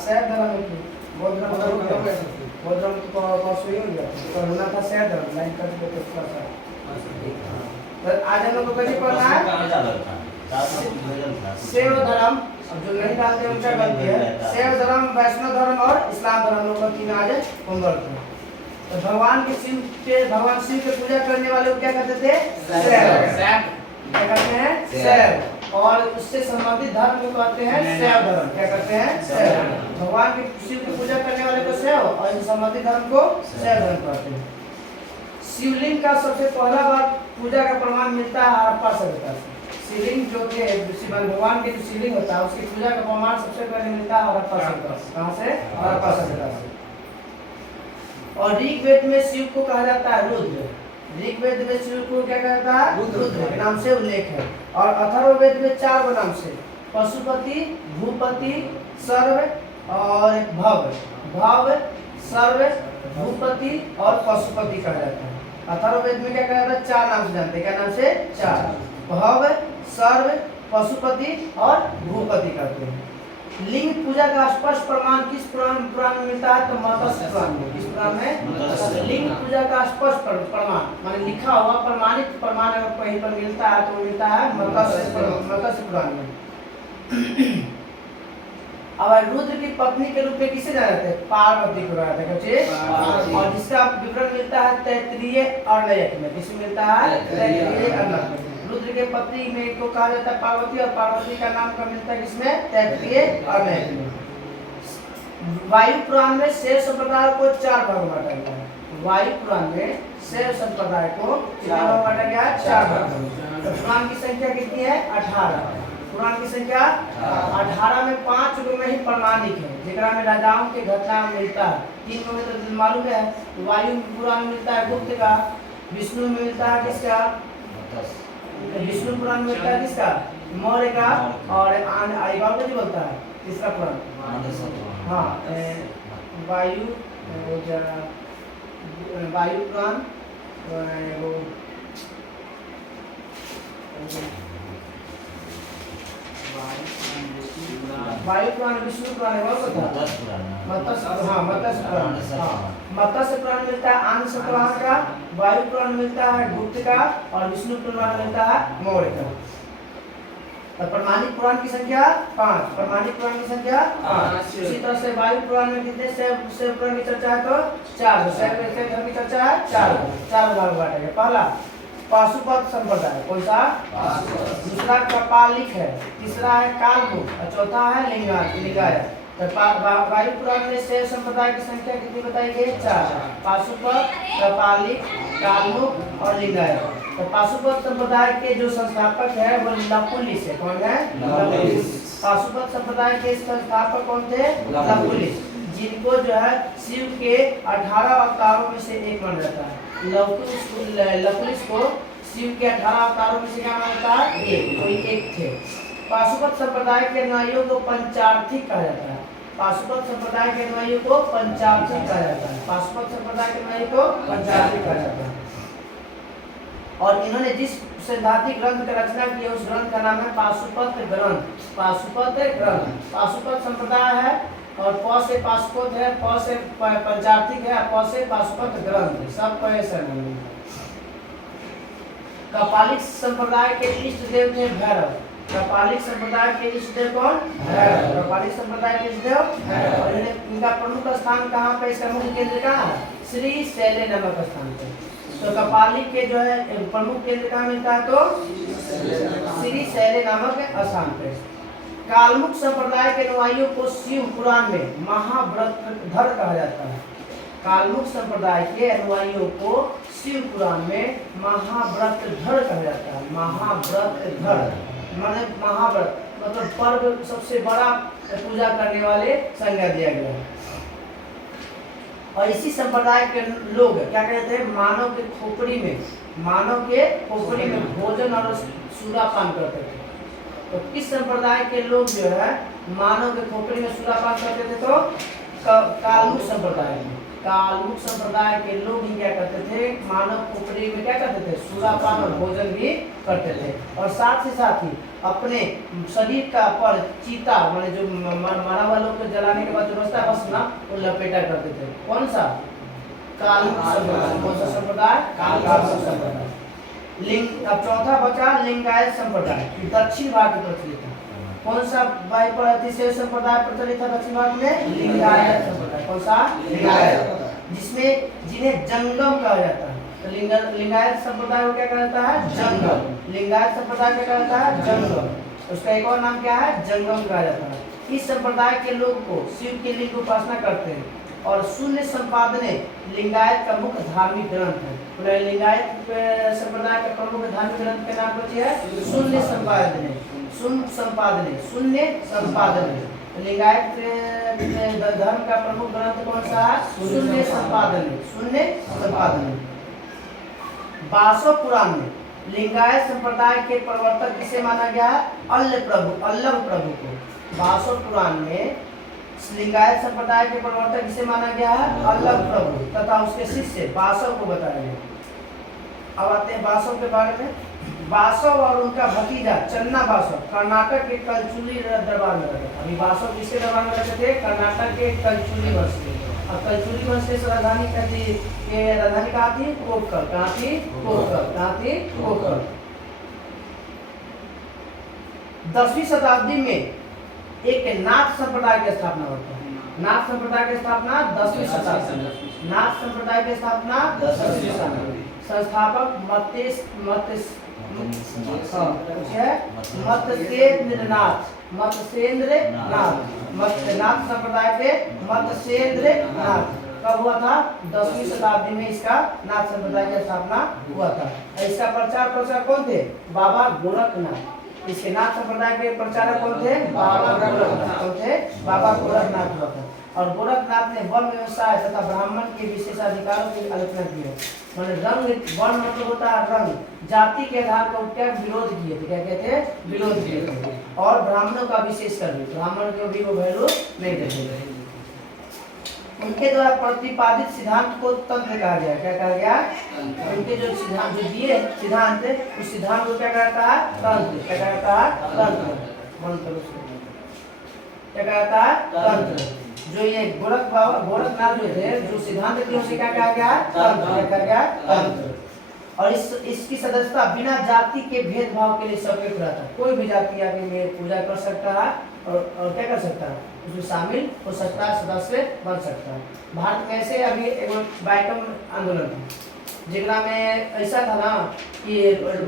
शैव धर्म की बौद्ध धर्म तो कौशल हो गया तो होना था शैव धर्म लाइन कर के थोड़ा सा। तो आज हम लोग को कैसे पढ़ना है शैव धर्म। अब जो नहीं डालते उनका गलती है। शैव धर्म, वैष्णव धर्म और इस्लाम धर्म लोग का तीन आज होमवर्क है। तो भगवान शिव के पूजा करने वाले को क्या कहते थे? शैव। क्या कहते हैं? शैव। और उससे संबंधित धर्म को कहते हैं शैव धर्म। क्या कहते हैं? शैव। भगवान की शिव की पूजा करने वाले को शैव और इससे संबंधित धर्म को शैव धर्म कहते हैं। शिवलिंग का सबसे पहला बार पूजा का प्रमाण मिलता है हड़प्पा सभ्यता से। शिवलिंग जो थे भगवान के जो शिवलिंग होता है उसकी पूजा का प्रमाण सबसे पहले मिलता है हड़प्पा सभ्यता से। कहाँ से? हड़प्पा सभ्यता से। और ऋग्वेद में शिव को कहा जाता है रुद्र। ऋग्वेद में शिव को क्या कहता है? रुद्र के नाम से उल्लेख है। और अथर्ववेद में 4 नाम से पशुपति, भूपति, सर्व और भव। भव, सर्व, भूपति और पशुपति कहा जाता है। अथर्ववेद में क्या कहा जाता है? 4 नाम से जानते हैं। क्या नाम से? 4। भव, सर्व, पशुपति और भूपति कहते हैं। लिंग पूजा का स्पष्ट प्रमाण किस पुराण में मिलता है? तो मत्स्य पुराण में। किस पुराण में? लिंग पूजा का स्पष्ट प्रमाण माने लिखा हुआ प्रमाणित प्रमाण अगर कहीं पर मिलता है तो मिलता है मत्स्य पुराण में। अब रुद्र की पत्नी के रूप में किसे जाना जाता है? पार्वती को जाना जाता है। और जिसका विवरण मिलता है तैत्तिरीय अर्णयक में। किसमें मिलता है? तैत्तिरीय अर्णयक में। रुद्र के पत्नी में को कहा जाता है पार्वती और पार्वती का नाम कब मिलता है? किसमें? तैत्तिरीय अर्णयक में। वायु पुराण में शैव संप्रदाय को 4 भाग में बांटा गया है। वायु पुराण में शैव संप्रदाय को 4 भाग में बांटा गया है। 4 भाग में। तो पुराण की संख्या कितनी है? 18। पुराण की संख्या 18 में 5 में ही प्रमाणिक है जिकरा में राजाओं के घटना मिलता है। 3 में तो मालूम है। वायु पुराण मिलता है गुप्त का। विष्णु में मिलता है किसका? विष्णु पुराण में मिलता है किसका? मौर्य का। और आईबाव का जो बोलता है तीसरा पुराण। हाँ, वायु पुराण वायु पुराण, विष्णु पुराण है मत्स्य पुराण मिलता है आंश पुराण का। वायु पुराण मिलता है गुप्त का और विष्णु पुराण मिलता है मौर्य का। तो प्रमाणिक पुराण की संख्या 5। प्रमाणिक पुराण की संख्या 5। इसी तरह से वायु पुराण में कितने शैव पुराण की चर्चा है? तो 4। शैव धर्म की चर्चा है 4 भाग बांटा गया। पहला पाशुपत संप्रदाय। कौन सा? दूसरा कपालिक है। तीसरा है कालमुख और चौथा है लिंगायत। तो वायु पुराण में शैव संप्रदाय की संख्या कितनी बताई गई? 4। पाशुपत, कपालिक, कालमुख और लिंगायत। तो पाशुपत संप्रदाय के जो संस्थापक है वो लकुलिश है। कौन है? लकुलिश। पाशुपत संप्रदाय के संस्थापक कौन थे? लकुलिश, जिनको जो है शिव के 18 अवतारों में से एक माना जाता है। लकुलिश को शिव के 18 अवतारों में से क्या माना जाता है? एक थे। पाशुपत संप्रदाय के अनुयायियों को पंचार्थिक कहा जाता है। पाशुपत संप्रदाय के अनुयायियों को पंचार्थिक कहा जाता है। पाशुपत संप्रदाय के अनुयायियों को पंचार्थिक कहा जाता है। और इन्होंने जिस सैद्धांतिक ग्रंथ की रचना की है उस ग्रंथ का नाम है पाशुपत ग्रंथ। पाशुपत ग्रंथ। पाशुपत संप्रदाय है और प से पाशुपत है, प से पंचार्थिक है, प से पाशुपत ग्रंथ। सब पैसे नहीं। कपालिक संप्रदाय के इष्ट देव थे भैरव। कपालिक संप्रदाय के इष्ट देव कौन? भैरव। कपालिक संप्रदाय के इष्ट देव भैरव। और इनका प्रमुख स्थान कहाँ पे? इसका मुख्य केंद्र कहाँ है? श्री शैले नामक स्थान पे। तो कपालिक के जो है प्रमुख केंद्र कहाँ मिलता है? तो श्री शैले नामक स्थान पे। कालमुख संप्रदाय के अनुयायियों को शिव पुराण में महाव्रतधर कहा जाता है। कालमुख संप्रदाय के अनुयायियों को शिव पुराण में महाव्रतधर कहा जाता है। महाव्रतधर माने महाव्रत मतलब पर्व सबसे बड़ा पूजा करने वाले संज्ञा दिया गया है। और इसी संप्रदाय के लोग क्या कहते हैं? मानव के खोपड़ी में भोजन और सूरापान करते थे। तो किस संप्रदाय के लोग जो है मानव के खोपड़ी में सूरापान करते थे? तो कालमुख संप्रदाय में। कालमुख संप्रदाय के लोग ही क्या करते थे, मानव खोपड़ी में क्या करते थे, सूरापान और भोजन भी करते थे। और साथ ही अपने शरीर का पर चीता माने जो मरा हुआ लोग को जलाने के बाद जो बचता है भस्म ना, वो लपेटा करते थे। कौन सा? कालमुख संप्रदाय। कौन सा संप्रदाय? कालमुख संप्रदाय। लिंग अब चौथा बचा लिंगायत संप्रदाय, दक्षिण भारत में प्रचलित है। कौन सा अतिशय संप्रदाय प्रचलित है दक्षिण भारत में? लिंगायत संप्रदाय। कौन सा? लिंगायत, जिसमें जिन्हें जंगम कहा जाता है। तो लिंगायत संप्रदाय को क्या कहता है? जंगम। लिंगायत संप्रदाय क्या कहता है? जंगम। उसका एक और नाम क्या है? जंगम कहा जाता है। इस संप्रदाय के लोग को शिव के लिंग की उपासना करते हैं और शून्य संपादने लिंगायत का मुख्य धार्मिक ग्रंथ है। लिंगायत संप्रदाय का प्रमुख धार्मिक ग्रंथ का नाम क्या है? शून्य संपादने। शून्य संपादने। लिंगायत धर्म का प्रमुख ग्रंथ कौन सा है? शून्य संपादने। 1200 पुराण में लिंगायत संप्रदाय के प्रवर्तक किसे माना गया है? अल्लभ प्रभु को। 1200 पुराण में लिंगायत संप्रदाय के प्रवर्तक किसे माना गया है? अल्लभ प्रभु तथा उसके शिष्य बासव को बताया गया। अब आते हैं बासव के बारे में। बासव और उनका भतीजा चन्ना बासव कर्नाटक के कलचुली दरबार में रहते थे। अभी बासव किसके दरबार में रहते थे? कर्नाटक के कलचुली वंश के। और कलचुली वंश से राजधानी कहाँ थी? कोटकल। कहाँ थी? कोटकल। 10वीं शताब्दी में एक नाथ संप्रदाय की स्थापना होती है। नाथ संप्रदाय की स्थापना 10वीं शताब्दी। नाथ संप्रदाय की स्थापना 10वीं शताब्दी। संस्थापक नाथ संप्रदाय के मत्स्येंद्र नाथ कब हुआ था? 10वीं शताब्दी में इसका नाथ संप्रदाय की स्थापना हुआ था। इसका प्रचार प्रसार कौन थे? बाबा गोरखनाथ। इसके नाथ संप्रदाय के प्रचारक कौन थे? बाबा गोरखनाथ हुआ था। और गोरखनाथ ने वन व्यवसाय तथा ब्राह्मण के विशेषाधिकारों की आलोचना की है। मैंने वर्ण मतलब होता है रंग, जाति के आधार पर क्या विरोध किए थे? क्या कहते हैं? विरोध किए थे। और ब्राह्मणों का विशेष कर भी, ब्राह्मण को भी वो वैल्यू नहीं देते थे। उनके द्वारा प्रतिपादित सिद्धांत को तंत्र कहा गया। क्या कहा गया? उनके जो सिद्धांत जो दिए सिद्धांत, उस सिद्धांत को क्या कहता है? तंत्र। क्या कहता है? तंत्र। क्या कहता है? तंत्र। जो ये गोरखनाथ जो थे, जो सिद्धांत दिए उसे क्या कहा गया? तंत्र। क्या कहा गया? तंत्र। और इसकी सदस्यता बिना जाति के भेदभाव के लिए सबके खुला था। कोई भी जाति आगे में पूजा कर सकता है और क्या कर सकता है? उसमें शामिल हो सकता है, सदस्य बन सकता है। भारत में ऐसे अभी एक बाइकम आंदोलन था, जिगरा में ऐसा था ना कि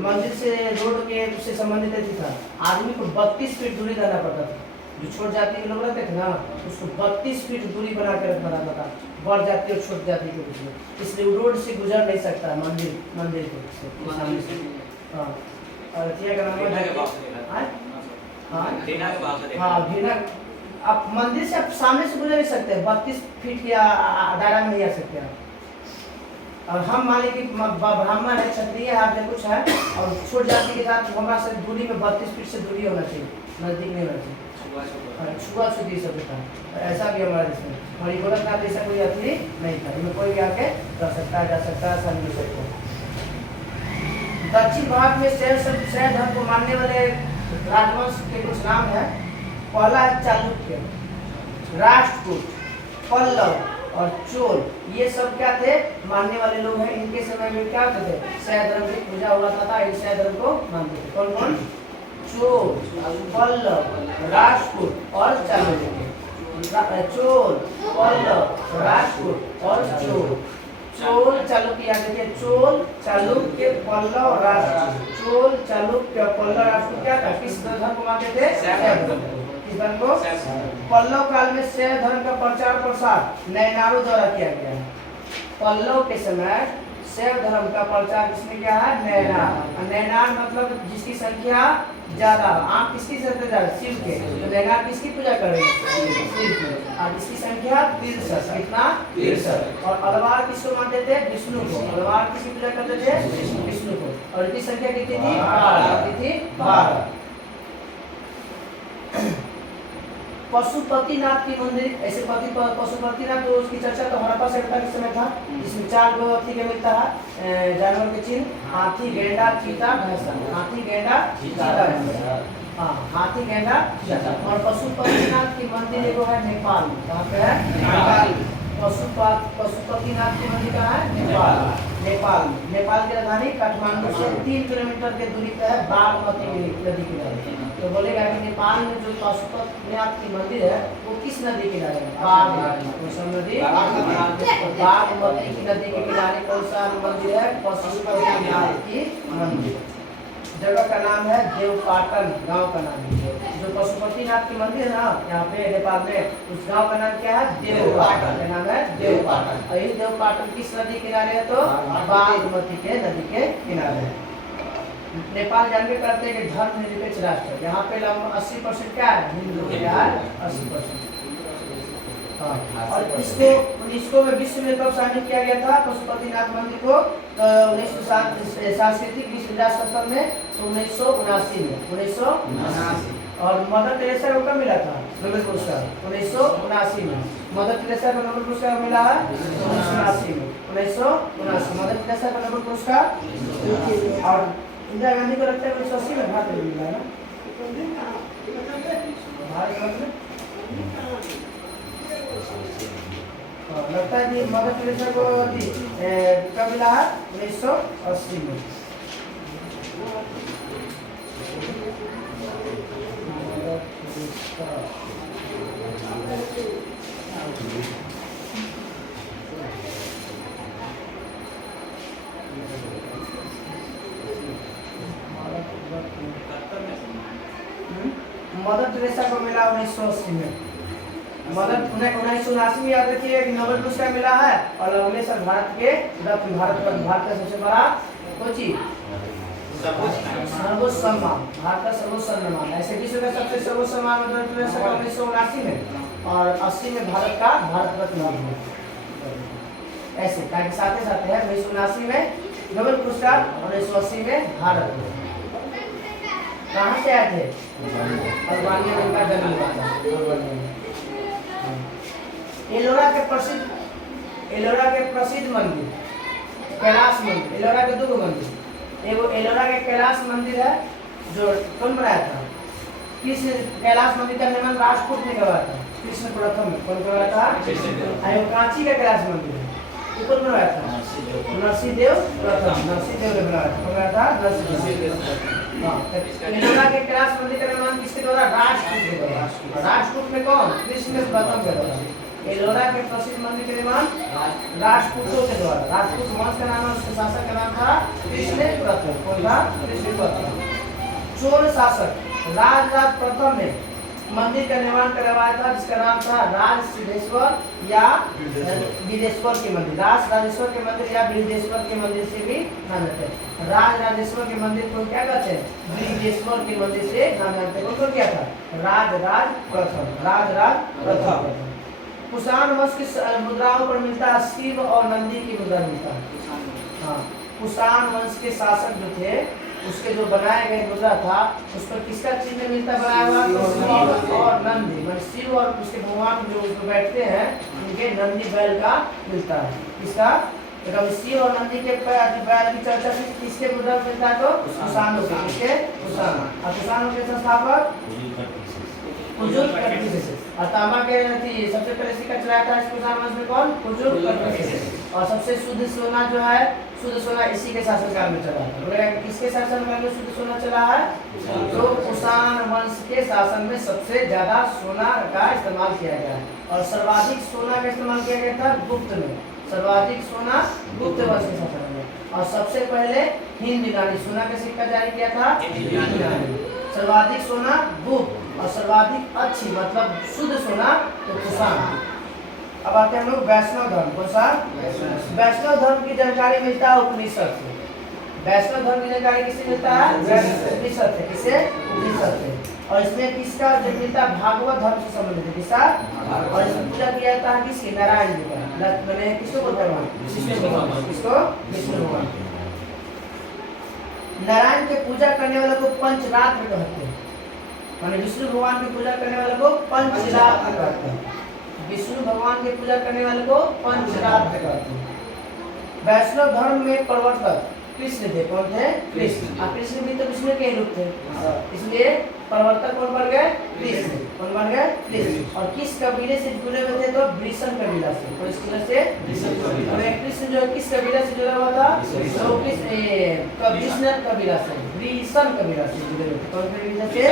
मंदिर से रोड के से संबंधित था, आदमी को 32 फीट दूरी रहना पड़ता था। जो छोट जाति के लोग रहते थे ना, उसको 32 फीट दूरी बना के रखना रहता था बड़ जाति और छोट जाति के बीच में। इसलिए वो रोड से गुजर नहीं सकता है मंदिर के सामने से। हाँ, और घिना आप मंदिर से आप सामने से गुजर नहीं सकते, 32 फीट या दायरा में नहीं आ सकते आप। और हम मान लीजिए ब्राह्मण है, क्षत्रिय है, आप कुछ है, और छोट जाति के साथ हमारा से दूरी में 32 फीट से दूरी होना चाहिए, नजदीक नहीं होना चाहिए। छुआछूती सब था, ऐसा भी हमारे देश में। हमारी गोरखनाथ ऐसा कोई अथी नहीं था, इनमें कोई भी आके कर सकता है, जा सकता है, सब मिल सकता है। दक्षिण भारत में शैव धर्म को मानने वाले राजवंश के कुछ नाम है। पहला है चालुक्य, राष्ट्रकूट, पल्लव और चोल। ये सब क्या थे? मानने वाले लोग हैं। इनके समय में क्या होते थे? शैव धर्म की पूजा हुआ था, इन शैव धर्म को मानते थे। कौन कौन? चोल, पल्लव, राष्ट्रकूट और चालुक्य। चोल, पल्लव, राष्ट्रकूट और चोल। चोल चालुक्य, याद रखिए, चोल चालुक्य पल्लव राष्ट्रकूट। चोल चालुक्य पल्लव राष्ट्रकूट क्या था? किस धर्म को मानते थे? शैव धर्म। किस धर्म को? पल्लव काल में शैव धर्म का प्रचार प्रसार नैनारों द्वारा किया गया है। पल्लव के समय शैव धर्म का प्रचार किसने किया है? नैनार। नैनार मतलब जिसकी संख्या ज्यादा। आप किसकी संख्या ज्यादा? शिव के। तो नैनार किसकी पूजा कर रहे हैं? शिव की। और इसकी संख्या 63। कितना? 63। और अलवार किसको मानते थे? विष्णु को। अलवार किसकी पूजा करते थे? विष्णु को। और इनकी संख्या कितनी थी? 12। पशुपतिनाथ की मंदिर, ऐसे पशुपतिनाथ तो उसकी चर्चा तो हड़प्पा सभ्यता के समय था, जिसमें 4 गो अथी के मिलता है जानवर के चिन्ह, हाथी, गेंडा, चीता, भैंसा। हाथी, गेंडा, चीता, भैंसा। हाँ, हाथी, गेंडा, चीता। और पशुपतिनाथ की मंदिर एगो है नेपाल में। कहाँ पे है? नेपाल। पशुपतिनाथ की मंदिर कहाँ है? नेपाल। नेपाल की राजधानी काठमांडू से 3 किलोमीटर के दूरी पर है, बागमती नदी किनारे। तो बोलेगा कि नेपाल में जो पशुपतिनाथ की मंदिर है वो किस नदी किनारे है? बागमती नदी के किनारे कौन सा मंदिर है? पशुपतिनाथ की मंदिर। जगह का नाम है देवपाटन, गांव का नाम है। जो पशुपतिनाथ की मंदिर है ना यहाँ पे नेपाल में, उस गांव का नाम क्या है? देवपाटन। का नाम है देवपाटन। और ये देवपाटन किस नदी किनारे है? तो बागमती के नदी के किनारे है। नेपाल जानबे करते हैं कि धर्मनिरपेक्ष राष्ट्र है। यहाँ पे 80% क्या है? हिंदू है, 80%। और इसको 1900 में विश्व में कब शामिल किया गया था पशुपतिनाथ मंदिर को? 1907 सांस्कृतिक विश्व विरासत स्थल में, तो 1979 में। 1979। और मदर टेरेसा को कब मिला था नोबेल पुरस्कार? 1979 में। मदर टेरेसा को नोबेल पुरस्कार मिला है 1979 में। 1979 मदर टेरेसा को नोबेल पुरस्कार। और इंदिरा गांधी को लगता है 1980 में भारत में मिला है ना? भारत में लगता है कि मदर टेरेसा को कब मिला है? 1980 में। मदर टेरेसा को मिला 1980 में। मदर 1979 में याद रखिए कि नोबेल पुरस्कार मिला है। और अगले साल भारत के भारत का सबसे बड़ा कोची सर्वोच्च सम्मान, भारत का सर्वोच्च सम्मान। ऐसे विश्व का सबसे सर्वोच्च सम्मान मदर टेरेसा का 1979 में, और 80 में भारत का भारत रत्न। ऐसे साथ साथ है 1979 में नोबेल पुरस्कार, 1980 में भारत। कहाँ से आए थे? अल्बानिया में उनका जन्म हुआ था। एलोरा के प्रसिद्ध मंदिर कैलाश मंदिर। एलोरा के 2 मंदिर, एगो एलोरा के कैलाश मंदिर है जो कौन बनाया था? किस कैलाश मंदिर का निर्माण राजपूत ने करवाया था? कृष्ण प्रथम। कौन करवाया था? कांची का कैलाश मंदिर है, ये कौन बनवाया था? नरसिंहदेव प्रथम। नरसिंहदेव ने बनाया था। नरसिंहदेव। एलोरा के कैलाश मंदिर का निर्माण किसके द्वारा? राजपूत के द्वारा। राजपूत में कौन? कृष्ण प्रथम के द्वारा। एलोरा के प्रसिद्ध मंदिर के निर्माण राजपूतों के द्वारा। राजपूत वंश का नाम है, उसके शासक का नाम था कृष्ण प्रथम। कौन था? कृष्ण प्रथम। चोल शासक राजराज प्रथम ने मंदिर का निर्माण करवाया था, जिसका नाम था राज सिद्धेश्वर या विदेश्वर के मंदिर। राजेश्वर के मंदिर या विदेश्वर के मंदिर से भी नाम जाते हैं। राजेश्वर के मंदिर को क्या कहते हैं? विदेश्वर के मंदिर से नाम जाते हैं। उनको क्या था? राजराज प्रथम। कुषाण वंश की मुद्राओं पर मिलता है शिव और नंदी की मुद्रा मिलता है। हाँ, कुषाण वंश के शासक जो थे उसके जो बनाए गए मुद्रा था उस पर किसका चिन्ह मिलता बनाया हुआ? शिव और नंदी, मतलब शिव और उसके भगवान जो उस पर बैठते हैं उनके नंदी बैल का मिलता है। किसका? शिव और नंदी के बैल की चर्चा किसके मुद्रा मिलता है? तो कुषाणों के। किसके? कुषाण। और कुषाणों के संस्थापक कुजुल कटनीसेस। और तांबा के सबसे पहले सिक्का चलाया था इस कुषाण वंश में कौन? कुजुल कटनीसेस। और सबसे शुद्ध सोना जो है, शुद्ध सोना इसी के शासनकाल में चला है। बोलेगा किसके शासनकाल में शुद्ध सोना चला है? तो कुषाण वंश के शासन में सबसे ज्यादा सोना का इस्तेमाल किया गया है। और सर्वाधिक सोना का इस्तेमाल किया गया था गुप्त में। सर्वाधिक सोना गुप्त वंश के शासन में। और सबसे पहले हिंद यूनानी सोना का सिक्का जारी किया था हिंद यूनानी। सर्वाधिक सोना गुप्त और सर्वाधिक अच्छी मतलब शुद्ध सोना तो कुषाण। अब आते हैं हम लोग वैष्णव धर्म। कौन सा? वैष्णव धर्म की जानकारी मिलता है उपनिषद से। वैष्णव धर्म की जानकारी किससे मिलता है? उपनिषद से। किससे? उपनिषद से। और इसमें किसका जो मिलता है? भागवत धर्म से संबंधित है। किसका? और इसमें पूजा किया जाता है किसकी? नारायण जी का। मैंने किसको बोलते हैं? विष्णु भगवान। किसको? विष्णु भगवान। नारायण के पूजा करने वाले को पंचरात्र कहते हैं। माने विष्णु भगवान की पूजा करने वाले को पंचरात्र कहते हैं। विष्णु भगवान की पूजा करने वाले को पंचरात्र कहते हैं। वैष्णव धर्म में प्रवर्तक कृष्ण थे। कौन थे? कृष्ण। और कृष्ण भी तो विष्णु के ही रूप थे, इसलिए प्रवर्तक कौन बन गए? कृष्ण। कौन बन गए? कृष्ण। और किस कबीले से जुड़े हुए थे? तो वृषण कबीला से। तो इस कबीला से कृष्ण जो है किस कबीला से जुड़ा हुआ था? तो कृष्ण कबीला से, वृषण कबीला से जुड़े हुए थे। कौन कबीला से?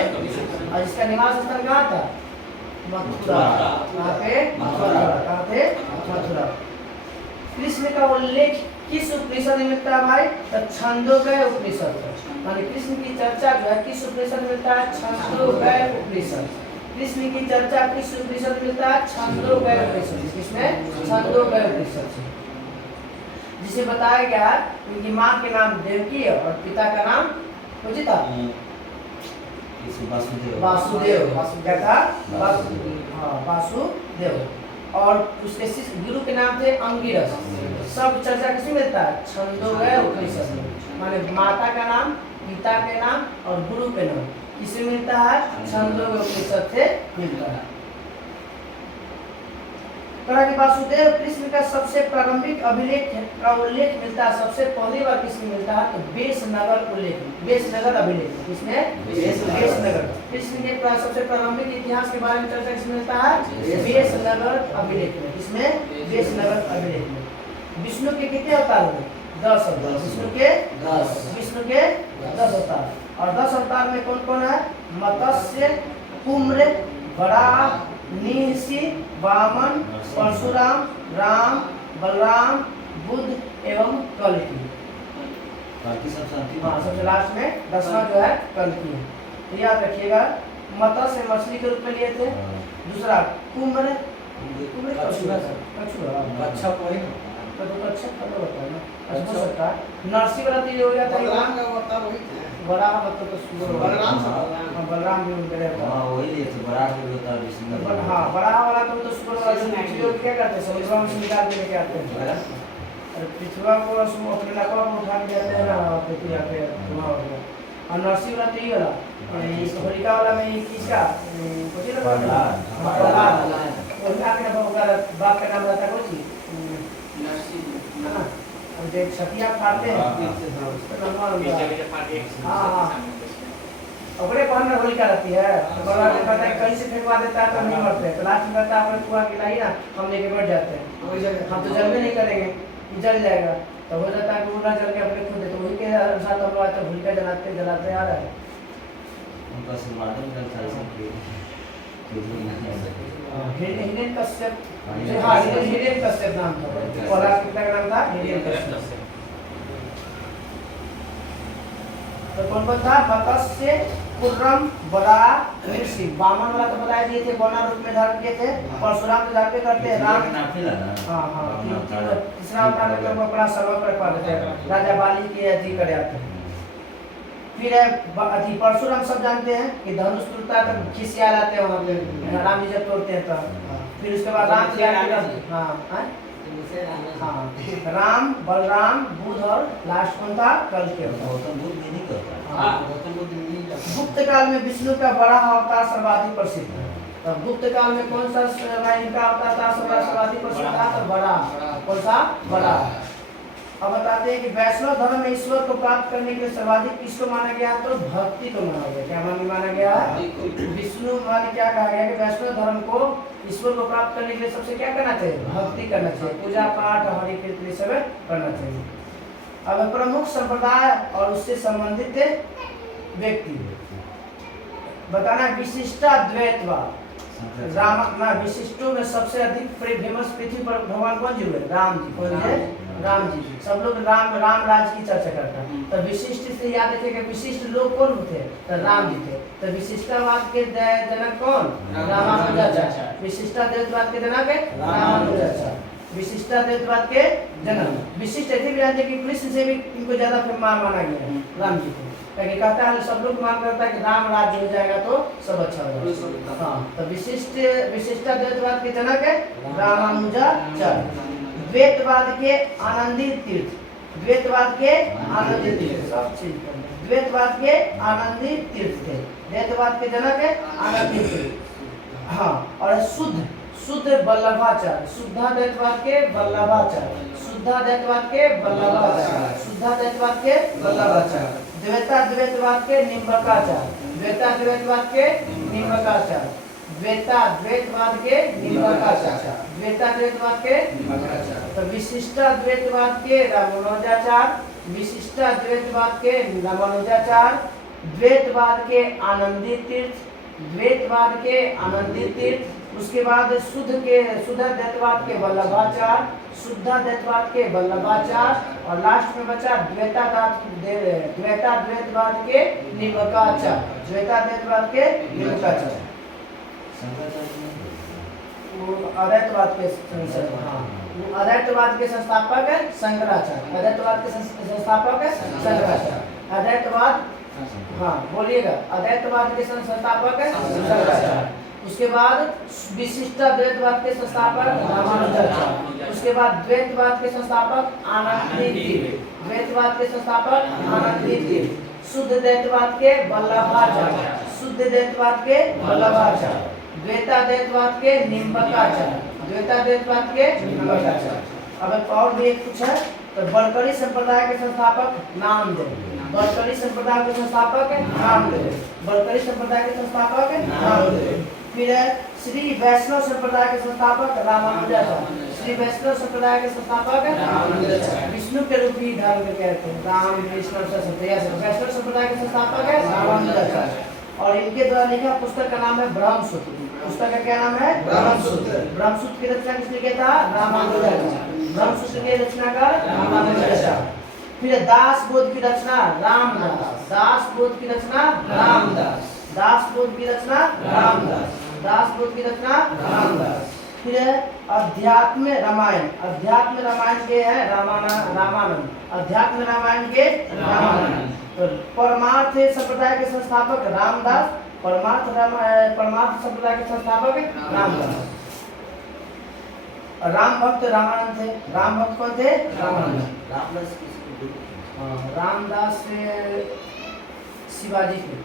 और इसका निवास स्थल कहाँ था? मथुरा। कहाँ पे? मथुरा। कहाँ थे? मथुरा। कृष्ण का उल्लेख किस उपनिषद में मिलता है भाई? तो छंदोगय उपनिषद। माने कृष्ण की चर्चा जो है किस उपनिषद में मिलता है? छंदोगय उपनिषद। कृष्ण की चर्चा किस उपनिषद में मिलता है? छंदोगय उपनिषद। किसमें? छंदोगय उपनिषद से। जिसे बताया गया उनकी माँ के नाम देवकी और पिता का नाम कुछ था? वासुदेव। क्या था? वासुदेव। और उसके गुरु के नाम थे अंगिरस। सब चर्चा किसमें मिलता है? छंदोगय उपनिषद में। माने माता का नाम, पिता के नाम और गुरु के नाम किसमें मिलता है? छंदोगय उपनिषद से मिलता है। कि वासुदेव कृष्ण का सबसे प्रारंभिक अभिलेख का उल्लेख मिलता है। सबसे पहली बार किसमें मिलता है? तो बेसनगर उल्लेख, बेसनगर अभिलेख। किसमें? बेसनगर। कृष्ण के सबसे प्रारंभिक इतिहास के बारे में चर्चा किसमें मिलता है? बेसनगर अभिलेख में। किसमें? बेसनगर अभिलेख में। विष्णु के कितने अवतार हुए? 10 अवतार। विष्णु के 10 अवतार। और 10 अवतार में कौन कौन है? मत्स्य, कुम्र, वराह, नीसी, वामन, परशुराम, राम, बलराम, बुद्ध एवं कल्कि। सबसे लास्ट में 10वां जो है कल्कि है। तो याद रखिएगा, मत्स्य मछली के रूप में लिए थे। दूसरा कुम्र, नरसिंह वाला हो गया था। बलराम मतलब तो बलराम भी उनके रहता है। वही लिए तो बड़ा के होता है विष्णु। बड़ा वाला तो सुपर वाला जो लोग क्या करते हैं? समुद्र में निकाल के लेके आते हैं। पिछवा को अपने लकवा को उठा के जाते हैं ना, खेती आते हैं धुआं हो गया। और नरसिंह वाला तो ये वाला, ये होलिका वाला में किसका? कुछ प्रहलाद। उनका के बाप का नाम रहता है कुछ नरसिंह। हां, और जो छतिया फाड़ते हैं अपने पान में होलिका रहती है। तो बड़ा कहता है कहीं से फेंकवा देता है तो नहीं मरते। तो लास्ट में कहता है अपने कुआं गिलाई ना, हम लेके बैठ जाते हैं। हम तो जलवे नहीं करेंगे, जल जाएगा। तो हो जाता है कि वो ना जल के अपने खुद तो वही के साथ हम लोग तो होलिका जलाते आ रहा है। उनका सम्मान मिलता है सबके। हिरण्य कश्यप। हां, हिरण्य कश्यप नाम था। पहला कितना नाम था? हिरण्य कश्यप। तो कौन कौन था? मत्स्य, कुर्रम, वराह, ऋषि। वामन वाला तो बताया दिए थे, गौना रूप में धारण किए थे। परशुराम तो धारण करते हैं। राम, तीसरा अवतार में तो अपना सर्वस्व रखवा देते हैं, राजा बाली के अति कर आते हैं। फिर अति परशुराम सब जानते हैं कि धनुष टूटता है तो खिसिया लाते हैं वहाँ पे, राम जी जब तोड़ते हैं तो। फिर उसके बाद राम, बलराम, बुद्ध और लास्ट कौन था? कल्कि। गुप्त काल में विष्णु का बड़ा अवतार सर्वाधिक प्रसिद्ध है। तो गुप्त काल में कौन सा इनका अवतार था सर्वाधिक प्रसिद्ध था? तो बड़ा। कौन सा? बड़ा। अब बताते हैं कि वैष्णव धर्म में ईश्वर को प्राप्त करने के लिए सर्वाधिक किसको माना गया? तो भक्ति को माना गया। क्या माना गया? विष्णु मान क्या कहा गया कि वैष्णव धर्म को ईश्वर को प्राप्त करने के लिए सबसे क्या करना चाहिए? भक्ति करना चाहिए, पूजा पाठ हरि कीर्तन सब करना चाहिए। अब प्रमुख संप्रदाय और उससे संबंधित व्यक्ति बताना। विशिष्टाद्वैतवाद। विशिष्टों में सबसे अधिक फेमस पृथ्वी पर भगवान कौन जी हुए? राम जी। कौन है? राम जी। सब लोग राम राज की चर्चा करता है। तो विशिष्ट से याद रखिएगा, विशिष्ट लोग कौन थे? तो राम जी थे। तो विशिष्टावाद के जनक कौन? रामानुजाचार्य। विशिष्टाद्वैतवाद के जनक रामानुजाचार्य। विशिष्टाद्वैतवाद के जनक। विशिष्ट ऐसे भी जानते कि कृष्ण से भी इनको ज्यादा माना गया है राम जी को। क्योंकि कहता है सब लोग मान करता है कि राम राज्य हो जाएगा तो सब अच्छा हो जाएगा। हाँ, तो विशिष्टाद्वैतवाद के जनक है रामानुजाचार्य। द्वैतवाद के आनंदी तीर्थ। द्वैतवाद के आनंदी तीर्थ सब चीज द्वैतवाद के आनंदी तीर्थ थे। द्वैतवाद के जनक है आनंदी तीर्थ। हाँ, और शुद्ध वल्लभाचार्य, शुद्धा द्वैतवाद के वल्लभाचार्य, शुद्धा द्वैतवाद के वल्लभाचार्य, शुद्धा द्वैतवाद के वल्लभाचार्य, द्वैता द्वैतवाद के निम्बकाचार्य, द्वैता द्वैतवाद के निम्बकाचार्य, द्वैता द्वैतवाद के निम्बकाचार्य, द्वैता द्वैतवाद के निम्बकाचार्य। तो विशिष्टा द्वैतवाद के रामानुजाचार्य, विशिष्टा द्वैतवाद के रामानुजाचार्य, द्वैतवाद के आनंदी तीर्थ, द्वैतवाद के आनंदी तीर्थ, उसके बाद शुद्ध द्वैतवाद के वल्लभाचार्य, शुद्धा द्वैतवाद के वल्लभाचार्य, और लास्ट में बचा द्वैता द्वैतवाद के निम्बकाचार्य, द्वैता द्वैतवाद के निम्बकाचार्य। वो अद्वैतवाद के अद्वैतवाद के संस्थापक है शंकराचार्य, अद्वैतवाद के संस्थापक है शंकराचार्य। अद्वैतवाद, हाँ बोलिएगा, अद्वैतवाद के संस्थापक है शंकराचार्य। उसके बाद विशिष्टा द्वैतवाद के संस्थापक रामानुजाचार्य, उसके बाद द्वैतवाद के संस्थापक आनंदी तीर्थ, द्वैतवाद के संस्थापक आनंदी तीर्थ, शुद्ध द्वैतवाद के वल्लभाचार्य, शुद्ध द्वैतवाद के वल्लभाचार्य, द्वैता द्वैतवाद के निम्बकाचार्य, द्वैता द्वैतवाद के निम्बकाचार्य। अब एक और भी एक कुछ है, तो बरकरी संप्रदाय के संस्थापक नामदेव, बरकरी संप्रदाय के संस्थापक है नामदेव, बरकरी संप्रदाय के संस्थापक है नामदेव। फिर है श्री वैष्णव संप्रदाय के संस्थापक रामानुजाचार्य, श्री वैष्णव संप्रदाय के संस्थापक है रामानुजाचार्य। विष्णु के रूप ही धर्म के कहते हैं, राम कृष्ण सरस्वती। वैष्णव संप्रदाय के संस्थापक है रामानुजाचार्य, और इनके द्वारा लिखा पुस्तक का नाम है ब्रह्मसूत्र। पुस्तक का क्या नाम है? ब्रह्मसूत्र। ब्रह्मसूत्र की रचना किसने किया था? रामानुजाचार्य। ब्रह्मसूत्र के रचनाकार रामानुजाचार्य। फिर दास बोध की रचना रामदास, दास बोध की रचना रामदास, दास बोध की रचना रामदास, दास बोध की रचना रामदास। फिर है अध्यात्म रामायण, अध्यात्म रामायण के है रामानंद, अध्यात्म रामायण के रामानंद। तो परमार्थ संप्रदाय के संस्थापक रामदास, परमार्थ संप्रदाय के संस्थापक रामदास। राम भक्त रामानंद थे, राम भक्त कौन थे? रामानंद। रामदास शिवाजी के,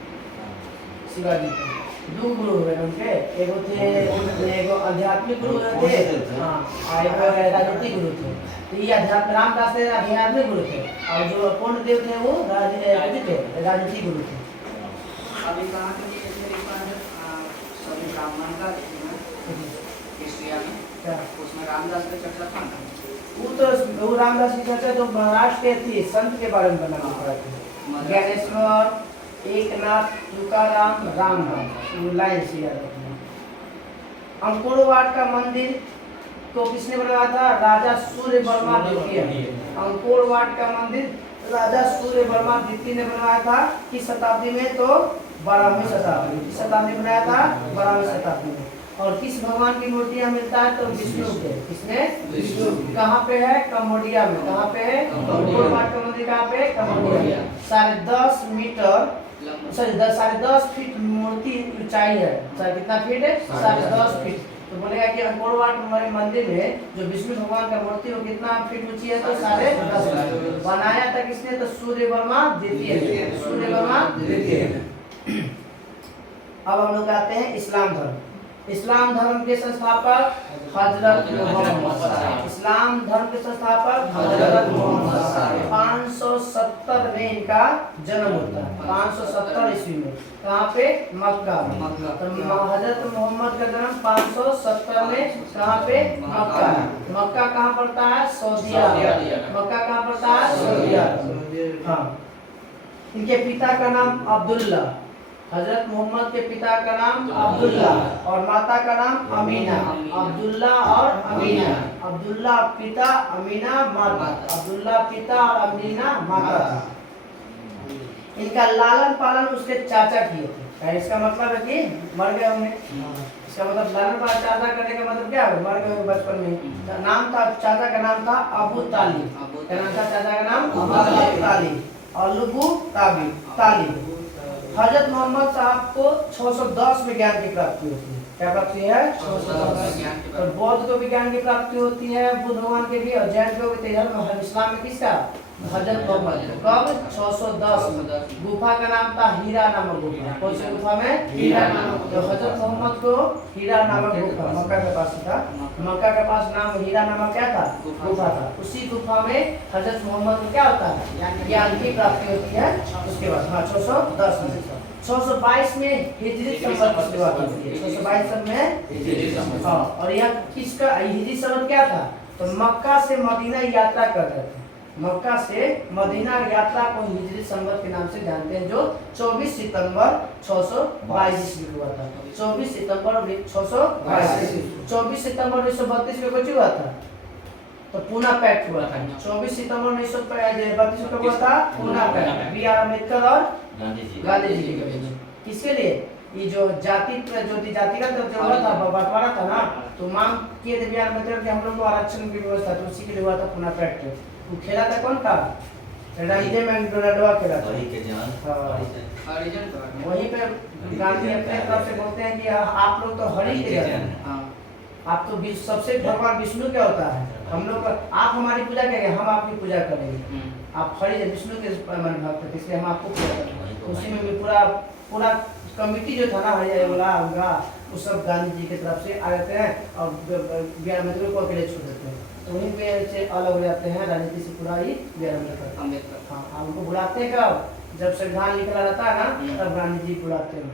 शिवाजी के दो गुरु हुए उनके, एगो आध्यात्मिक गुरु थे, हाँ, एगो राजनीतिक गुरु थे। तो ये अध्यात्म रामदास आध्यात्मिक गुरु थे, और जो पूर्ण देव थे वो राजनीतिक गुरु थे। अभी कहाँ के सभी ब्राह्मण का हिस्ट्री में क्या उसमें रामदास का चर्चा था ना? वो रामदास की चर्चा तो महाराष्ट्र के थी, संत के बारे में बना हुआ था। ज्ञानेश्वर, एकनाथ, तुकाराम, रामदास, लाइन से याद रखना। अंकुरवाट का मंदिर तो किसने बनवाया था? राजा सूर्य वर्मा द्वितीय। अंकुरवाट का मंदिर राजा सूर्य वर्मा द्वितीय ने बनवाया था। किस शताब्दी में? तो 12वीं शताब्दी। किस शताब्दी में बनाया था? 12वीं शताब्दी में। और किस भगवान की मूर्ति यहाँ मिलता है? तो विष्णु के। किसमें? विष्णु। कहाँ पे है? कंबोडिया में। कहाँ पे है? अंकुरवाट का मंदिर कहाँ पे? कंबोडिया। 10.5 मीटर, सॉरी 10.5 फीट मूर्ति ऊंचाई है। कितना फीट है? 10.5 फीट। तो बोलेगा कि अंकुरवाट मंदिर में जो विष्णु भगवान का मूर्ति वो कितना फीट ऊंची है? तो 10.5 फीट। बनाया था किसने? तो सूर्य वर्मा द्वितीय, सूर्य वर्मा द्वितीय। अब हम लोग आते हैं इस्लाम धर्म। इस्लाम धर्म के संस्थापक हजरत मोहम्मद। इस्लाम धर्म के संस्थापक हजरत मोहम्मद। 570 में इनका जन्म होता है, 570 ईस्वी में। कहाँ पे? मक्का में। तो हजरत मोहम्मद का जन्म 570 में कहाँ पे? मक्का। मक्का कहाँ पड़ता है? सऊदी अरब। मक्का कहाँ पड़ता है? सऊदी अरब। हाँ। इनके पिता का नाम अब्दुल्ला, हजरत मोहम्मद के पिता का नाम अब्दुल्ला और माता का नाम अमीना। अब्दुल्ला और अमीना, अब्दुल्ला पिता, अमीना माता। अब्दुल्ला पिता और अमीना माता था। इनका लालन पालन उसके चाचा किए थे। इसका मतलब है कि मर गए होंगे। इसका मतलब लालन पालन चाचा करने का मतलब क्या है? मर गए बचपन में। नाम था चाचा का नाम था अबू तालिब। क्या नाम था चाचा का नाम? अबू तालिब। और लुबू तालिब। हजरत मोहम्मद साहब को 610 में ज्ञान की प्राप्ति होती है। क्या प्राप्ति है? 610। और बौद्ध को भी ज्ञान की प्राप्ति होती है, बुद्ध भगवान के भी, और जैन को भी। इस्लाम में किसका? हजरत मोहम्मद कब 610 में। गुफा का नाम था हीरा नामक गुफा। कौन सी गुफा में? हीरा नामक। तो हजरत मोहम्मद को हीरा नामक गुफा मक्का के पास था। मक्का के पास नाम हीरा नामक क्या था? गुफा था। उसी गुफा में हजरत मोहम्मद को क्या होता है? ज्ञान की प्राप्ति होती है। उसके बाद हाँ 610 में 622 में हिजरी संवत की शुरुआत होती है। 622 में हाँ। और यह किसका हिजरी संवत क्या था? तो मक्का से मदीना यात्रा कर रहे थे। मक्का से मदीना यात्रा को हिजरी संवत के नाम से जानते हैं, जो 24 सितंबर 622 ईस्वी को हुआ था। 24 सितंबर 622 24 सितंबर 1932 में कुछ हुआ था, तो पूना पैक्ट हुआ था। 24 सितंबर 1932 को हुआ था Poona pact. B R Ambedkar और गांधी जी के बीच। किसके लिए? ये जो जातिगत जो हुआ था बंटवारा था ना, तो मांग किए थे बी आर अम्बेडकर के हम लोग को आरक्षण की व्यवस्था, तो उसी के लिए हुआ था पूना पैक्ट। वो खेला था कौन था? राइजे मैकडोनाल्डवा खेला था। वहीं पे गांधी अपने तरफ से बोलते हैं कि आप लोग तो हरि के जन हैं, आप तो सबसे भगवान विष्णु क्या होता है, हम लोग आप हमारी पूजा करेंगे, हम आपकी पूजा करेंगे। आप हरि विष्णु के भक्त, इसलिए हम आपको पूजा करेंगे। उसी में भी पूरा कमिटी जो था ना हरियाणा वाला उनका, वो सब गांधी जी की तरफ से आ जाते हैं और बी आर अम्बेडकर को अकेले छोड़ देते हैं। तो वहीं पे से अलग हो जाते हैं राजनीति से पूरा ही बी आर अम्बेडकर। हाँ, उनको बुलाते हैं कब? जब संविधान निकला रहता है ना, तब गांधी जी बुलाते हैं।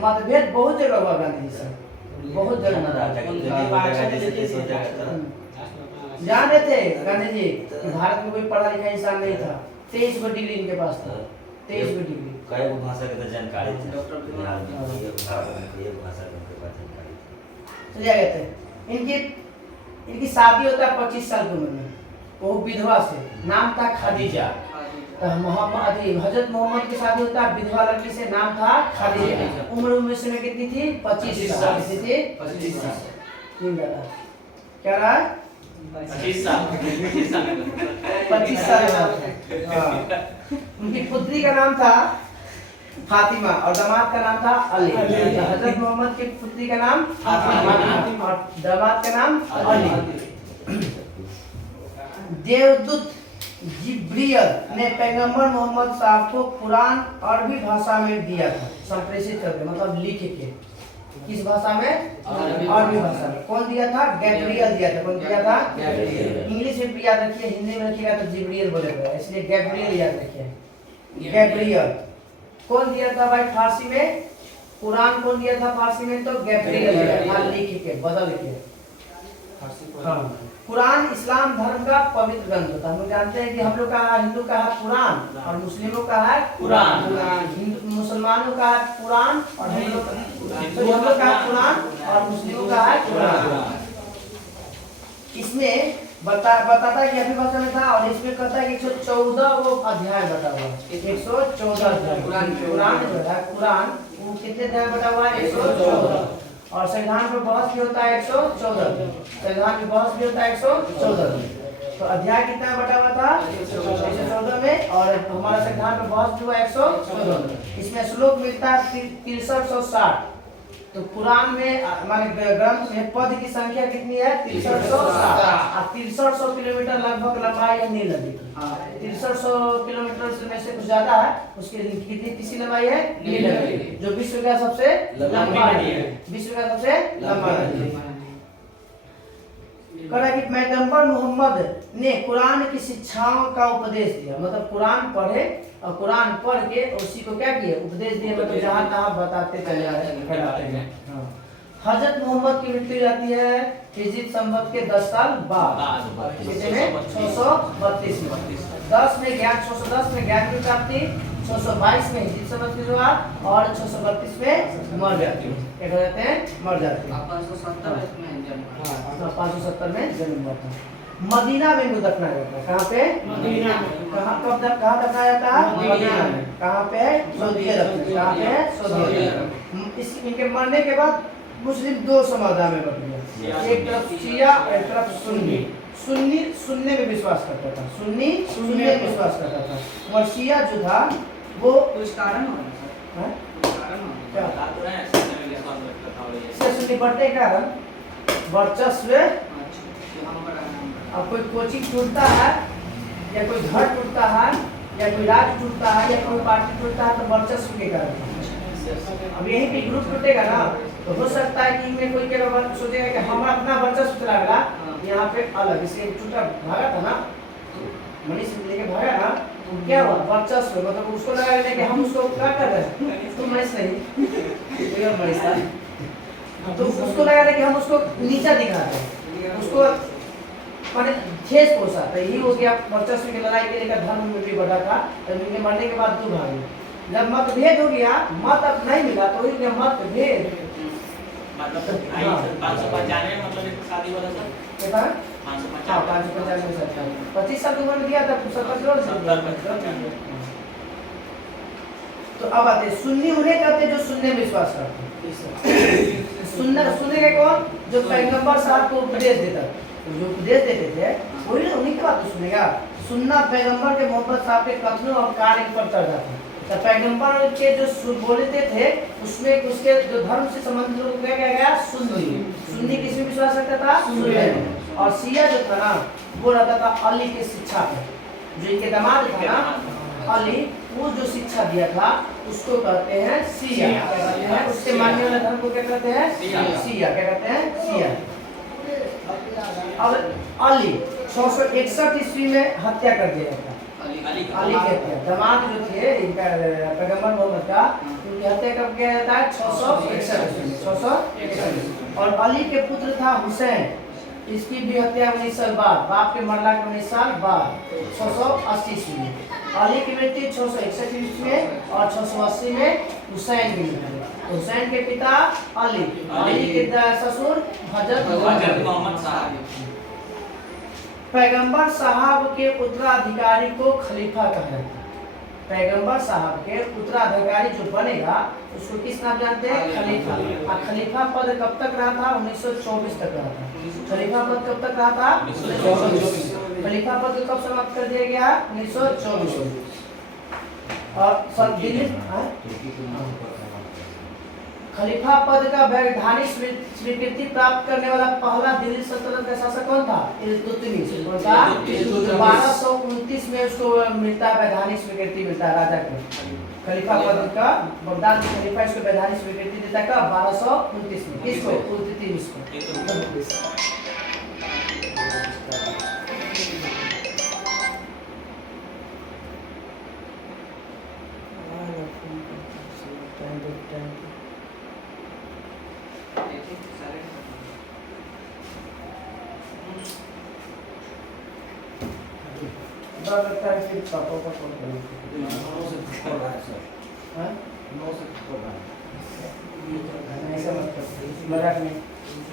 मतभेद बहुत जगह हुआ गांधी जी से, बहुत जगह जान रहे थे गांधी जी कि भारत में कोई पढ़ा लिखा इंसान नहीं था। 23 गो डिग्री इनके पास था, 23 गो डिग्री। कई भाषा के जानकारी थी, ये भाषा के उनके पास जानकारी थी। चलिए आगे थे। इनकी शादी होता है 25 साल की उम्र में, वो विधवा से, नाम था खादीजा। हजरत मोहम्मद की शादी होता है विधवा लड़की से, नाम था खादीजा। उम्र में कितनी थी? 25 साल। कितनी थी? 25 साल। क्या रहा है? 25 साल। 25 साल। उनकी पुत्री का नाम था फातिमा और दामाद का नाम था अली। हजरत मोहम्मद की पुत्री का नाम फातिमा और दामाद का नाम अली। देवदूत जिब्रियल ने पैगंबर मोहम्मद साहब को कुरान अरबी भाषा में दिया था, संप्रेषित करके, मतलब लिख के। किस भाषा में? अरबी भाषा में। कौन दिया था? गैब्रियल दिया था। कौन दिया था? इंग्लिश में भी याद रखिए, हिंदी में रखिएगा तो जिब्रियल बोलेगा, इसलिए गैब्रियल याद रखिए। गैब्रियल कौन दिया था भाई फारसी में? कुरान कौन दिया था फारसी में? तो गैब्रियल दिया था, लिख के, बदल के। हाँ, कुरान इस्लाम धर्म का पवित्र ग्रंथ होता है। हम लोग जानते हैं कि हम लोग का हिंदू का है कुरान और मुस्लिमों का है कुरान। हिंदू मुसलमानों का है कुरान और हम लोग का है कुरान और मुस्लिमों का है कुरान। इसमें बताता है कि अभी भाषा में था, और इसमें कहता है कि 114 वो अध्याय बता हुआ है। 114 अध्याय कुरान जो है, कुरान वो कितने अध्याय बता हुआ है? 114। और संविधान पर बहस भी होता है 114। संविधान में बहस भी होता है 114। तो अध्याय कितना बटा हुआ था? 114 में। और हमारा संविधान पर बहस भी हुआ 114 में। इसमें श्लोक मिलता है 6360। तो कुरान में हमारे ग्रंथ में पद की संख्या कितनी है? 6360। 6300 किलोमीटर लगभग लंबाई है नील नदी की। 6300 किलोमीटर में से कुछ ज्यादा है, उसकी कितनी किसी लंबाई है? नील नदी, जो विश्व का सबसे लंबा है, विश्व का सबसे लंबा नदी है। कहा कि पैगंबर मोहम्मद ने कुरान की शिक्षाओं का उपदेश दिया, मतलब कुरान पढ़े और कुरान पढ़ के उसी को क्या किए? उपदेश दिए, मतलब जहाँ तहाँ बताते चले आ रहे हैं। हजरत मोहम्मद की मृत्यु जाती है हिजरी संवत के 10 साल बाद, कितने में? 632 में। 610 में ज्ञान की प्राप्ति, 622 में हिजरी संवत की शुरुआत और 632 में मर जाती है। क्या कहते हैं? मर जाती है। 570 में जन्म हुआ था। मदीना में इनको दफनाया जाता है। कहाँ पे? मदीना में। कहाँ दफनाया जाता है? मदीना में। कहाँ पे? सऊदी अरब में। कहाँ पे? सऊदी अरब। इनके मरने के बाद मुस्लिम दो समुदाय में बट गया, एक तरफ शिया और एक तरफ सुन्नी। सुन्नी सुनने में विश्वास करता था, सुन्नी सुनने में विश्वास करता था, और शिया जो था वो कुछ कारण हो रहा है, क्या सुन्नी बढ़ते कारण वर्चस्व अब कोई कोचिंग टूटता है या कोई घर टूटता है या कोई राज्य टूटता है या कोई पार्टी टूटता है तो वर्चस्व के कारण। अब यही पे ग्रुप टूटेगा ना तो हो सकता है कि इनमें कोई क्या सोचेगा कि हम अपना वर्चस्व चला गया यहाँ पे अलग, इसलिए टूटा भागा था ना, मनीष लेके भागा ना, क्या हुआ वर्चस्व, मतलब उसको लगा कि हम उसको क्या कर रहे हैं, तो मनीष नहीं कोई और मनीष था, तो उसको लगा कि हम उसको नीचा दिखा रहे हैं, उसको माने ठेस पहुंचा, तो यही हो गया वर्चस्व की लड़ाई के लेकर धर्म में भी बढ़ा था। तो इनके मरने के बाद दो भाई, जब मतभेद हो गया, मत अब नहीं मिला तो ही गया मतभेद, मतलब 595 मतलब एक शादी वाला सर कितना 595 साल 25 साल की उम्र में दिया था, 70 तो अब आते सुन्नी उन्हें कहते जो सुनने में विश्वास करते, सुनने के कौन जो पैगंबर साहब को उपदेश देता, जो उपदेश देते थे वही ना, उन्हीं की बात तो सुनेगा। सुनना पैगंबर के मोहम्मद साहब के कथनों और कार्य पर चढ़ जाता है। तो पैगंबर के जो बोलते थे उसमें उसके जो धर्म से संबंधित लोग क्या गया सुन्नी किसमें विश्वास रखता था, सुन्नी, और शिया जो था ना वो रहता था अली के शिक्षा पे, जो इनके दामाद था ना अली, वो जो शिक्षा दिया था उसको कहते हैं शिया, क्या कहते हैं, उसके मानने वाले धर्म को क्या कहते हैं शिया, क्या कहते हैं शिया। अब अली 661 ईस्वी में हत्या कर दिया था, अली के हत्या, दामाद जो थे इनका पैगंबर मोहम्मद का, उनकी हत्या कब किया जाता है 661 और अली के पुत्र था हुसैन, इसकी भी हत्या 19 साल बाद, बाप के मरला के 19 साल बाद 680 ईस्वी में। अली की मृत्यु 661 ईस्वी में और 680 में हुसैन की मृत्यु। हुसैन के पिता अली, अली के ससुर हजरत मोहम्मद साहब। पैगंबर साहब के उत्तराधिकारी को खलीफा कहा जाता है। पैगंबर साहब के उत्तराधिकारी जो बनेगा उसको किस नाम जानते हैं, खलीफा। और खलीफा पद कब तक रहा था, 1924 तक रहा था। खलीफा पद कब तक रहा था, 1924। खलीफा पद कब समाप्त कर दिया गया, 1924। और सब दिल्ली खलीफा पद का वैधानिक स्वीकृति प्राप्त करने वाला पहला दिल्ली सल्तनत का शासक कौन था, इल्तुतमिश। 1229 में उसको मिलता है वैधानिक स्वीकृति मिलता है राजा को, खलीफा पद का, बगदाद के खलीफा इसको वैधानिक स्वीकृति देता है 1229 में, किसको, इल्तुतमिश को।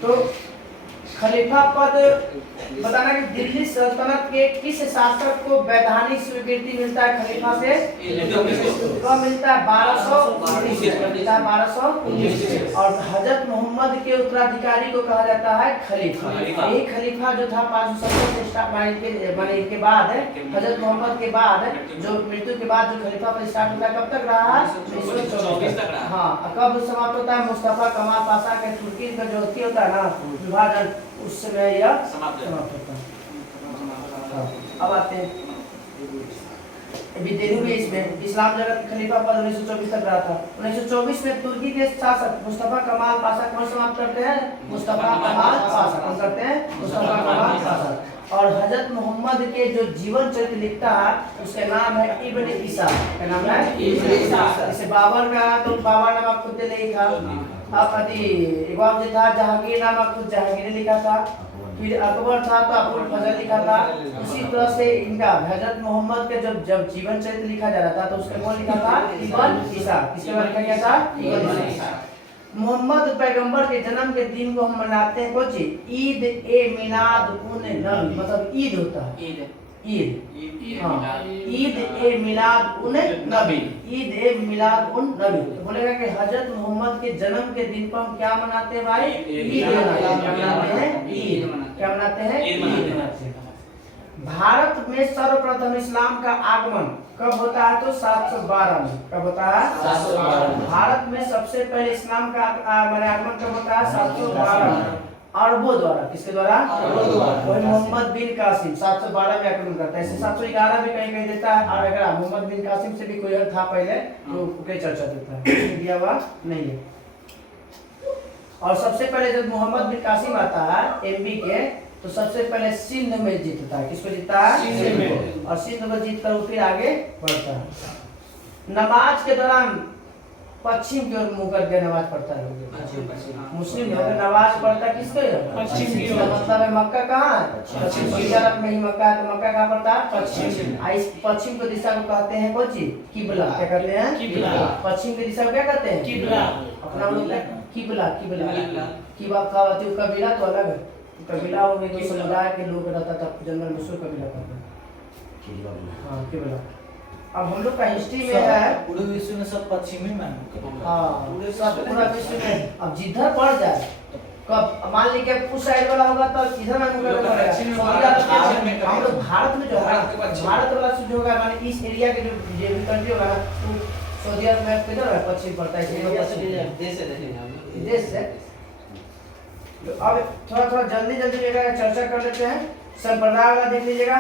तो खलीफा पद बताना कि दिल्ली सल्तनत के किस शासक को वैधानिक स्वीकृति मिलता है खलीफा से, कब मिलता है 1219। और हजरत मोहम्मद के उत्तराधिकारी को कहा जाता है खलीफा। यही खलीफा जो था 570 से माने इनके बाद हजरत मोहम्मद के बाद जो मृत्यु के बाद जो खलीफा पर स्टार्ट होता है, कब तक रहा, 1924 तक। हाँ, कब समाप्त होता है, मुस्तफा कमाल पाशा के तुर्की का जो होता है ना विभाजन, उस समय यह समाप्त होता है। अब आते हैं विदेरू में, इसमें इस्लाम जगत खलीफा पद 1924 तक रहा था। 1924 में तुर्की के शासक मुस्तफा कमाल पाशा कौन समाप्त करते हैं, मुस्तफा कमाल पाशा कौन करते हैं, मुस्तफा कमाल पाशा। और हजरत मोहम्मद के जो जीवन चरित्र लिखता है उसका नाम है इब्न ईसा, क्या नाम है, इब्न ईसा। जैसे बाबर का तो बाबर नाम आप खुद ने लिखा, आप एक बार जो था जहांगीर नाम आप खुद जहांगीर ने लिखा था, फिर अकबर था तो अबुल फजल लिखा था। उसी तरह से इनका हजरत मोहम्मद के जब जीवन चरित्र लिखा जा रहा था तो उसका कौन लिखा था, इब्न ईसा। किसके बारे में लिखा गया था, इब्न ईसा। मोहम्मद पैगंबर के जन्म के दिन को हम मनाते हैं कौन सी, ईद ए मिलाद उन नबी, मतलब ईद होता है, ईद हाँ, ईद ए मिलाद उन नबी, ईद ए मिलाद उन नबी। तो बोलेगा कि हजरत मोहम्मद के जन्म के दिन को हम क्या मनाते हैं भाई, ईद मनाते हैं, ईद क्या मनाते हैं, ईद मनाते हैं। भारत में सर्वप्रथम इस्लाम का आगमन कब होता है, तो 712 में। कब होता है, 712। भारत में सबसे पहले इस्लाम का आगमन कब होता है, 712 में। अरबों द्वारा, किसके द्वारा? अरबों द्वारा। वही मोहम्मद बिन कासिम 712 में आक्रमण करता है। ऐसे 711 भी कहीं कहीं देता है, और अगर मोहम्मद बिन कासिम से भी कोई और था पहले तो उसके चर्चा देता है, दिया हुआ नहीं है। और सबसे पहले जब मोहम्मद बिन कासिम आता है एमबी के, तो सबसे पहले सिंध में जीतता है। किसको जीतता है? सिंध में। और सिंध में जीत कर फिर आगे बढ़ता है। नमाज के दौरान पश्चिम की ओर मुंह करके नमाज पढ़ता है। मुस्लिम लोग नमाज पढ़ता किसको? पश्चिम की ओर। मतलब है मक्का कहाँ है? पश्चिम। सऊदी अरब में ही मक्का है, तो मक्का कहाँ पड़ता है? पश्चिम। इस पश्चिम को दिशा को कहते हैं कौन चीज? किबला। क्या कहते हैं? किबला। पश्चिम की दिशा को क्या कहते हैं? किबला। अपना लोग किबला किबला किबा खावती कबीला तो अलग है। कबीला हो गई तो समुदाय के लोग रहता था जंगल में, उसको कबीला कहते हैं। हाँ किबला। अब हम लोग का हिस्ट्री में है पूरे विश्व में सब पश्चिमी में। हाँ सब पूरा विश्व में। अब जिधर पड़ जाए कब मान लीजिए उस साइड वाला होगा तो इधर में मुकदमा पड़ेगा। सऊदी अरब में हम लोग भारत में जो है भारत वाला जो होगा माने इस एरिया के जो भी कंट्री होगा ना तो सऊदी अरब में किधर है? पश्चिम पड़ता है। देश है देखेंगे हम। देश से अब थोड़ा जल्दी जगह चर्चा कर लेते हैं। संप्रदाय वाला देख लीजिएगा।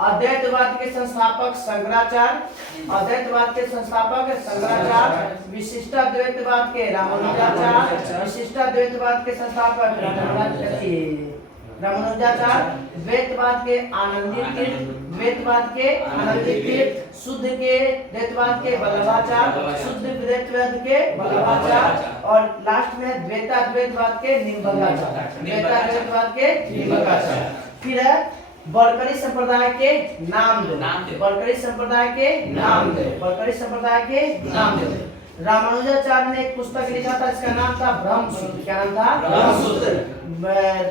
अद्वैतवाद के संस्थापक शंकराचार्य, अद्वैतवाद के संस्थापक शंकराचार्य, विशिष्टाद्वैतवाद के रामानुजाचार्य, विशिष्टाद्वैतवाद के संस्थापक रामानुजाचार्य, द्वैतवाद के आनंदी तीर्थ, द्वैतवाद के आनंदी तीर्थ, शुद्ध के द्वैतवाद के वल्लभाचार्य, शुद्ध द्वैतवाद के वल्लभाचार्य, और लास्ट में द्वैताद्वैतवाद के निम्बकाचार्य, द्वैताद्वैतवाद के निम्बकाचार्य। फिर है बरकरी संप्रदाय के नाम दो, बरकरी संप्रदाय के नाम दो, बरकरी संप्रदाय के नाम दो। रामानुजाचार्य ने एक पुस्तक लिखा था, इसका नाम था ब्रह्मसूत्र। क्या नाम था? ब्रह्मसूत्र।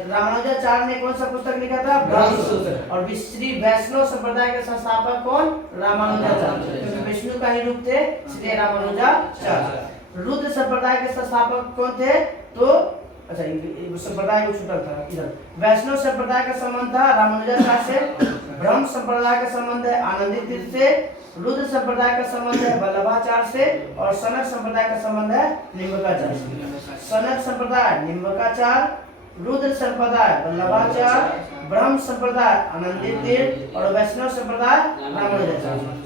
रामानुजाचार्य ने कौन सा पुस्तक लिखा था? ब्रह्मसूत्र। और श्री वैष्णव संप्रदाय के संस्थापक कौन? रामानुजाचार्य, क्योंकि विष्णु का ही रूप थे इसलिए रामानुजाचार्य। रुद्र संप्रदाय के संस्थापक कौन थे? तो अच्छा संप्रदाय को छूटा था इधर। वैष्णव संप्रदाय का संबंध था रामानुजाचार्य से, ब्रह्म संप्रदाय का संबंध है आनंदी तीर्थ से, रुद्र संप्रदाय का संबंध है वल्लभाचार्य से, और सनक संप्रदाय का संबंध है निम्बकाचार्य से। सनक संप्रदाय निम्बकाचार्य, रुद्र संप्रदाय वल्लभाचार्य, ब्रह्म संप्रदाय आनंदी तीर्थ, और वैष्णव संप्रदाय रामानुजाचार्य।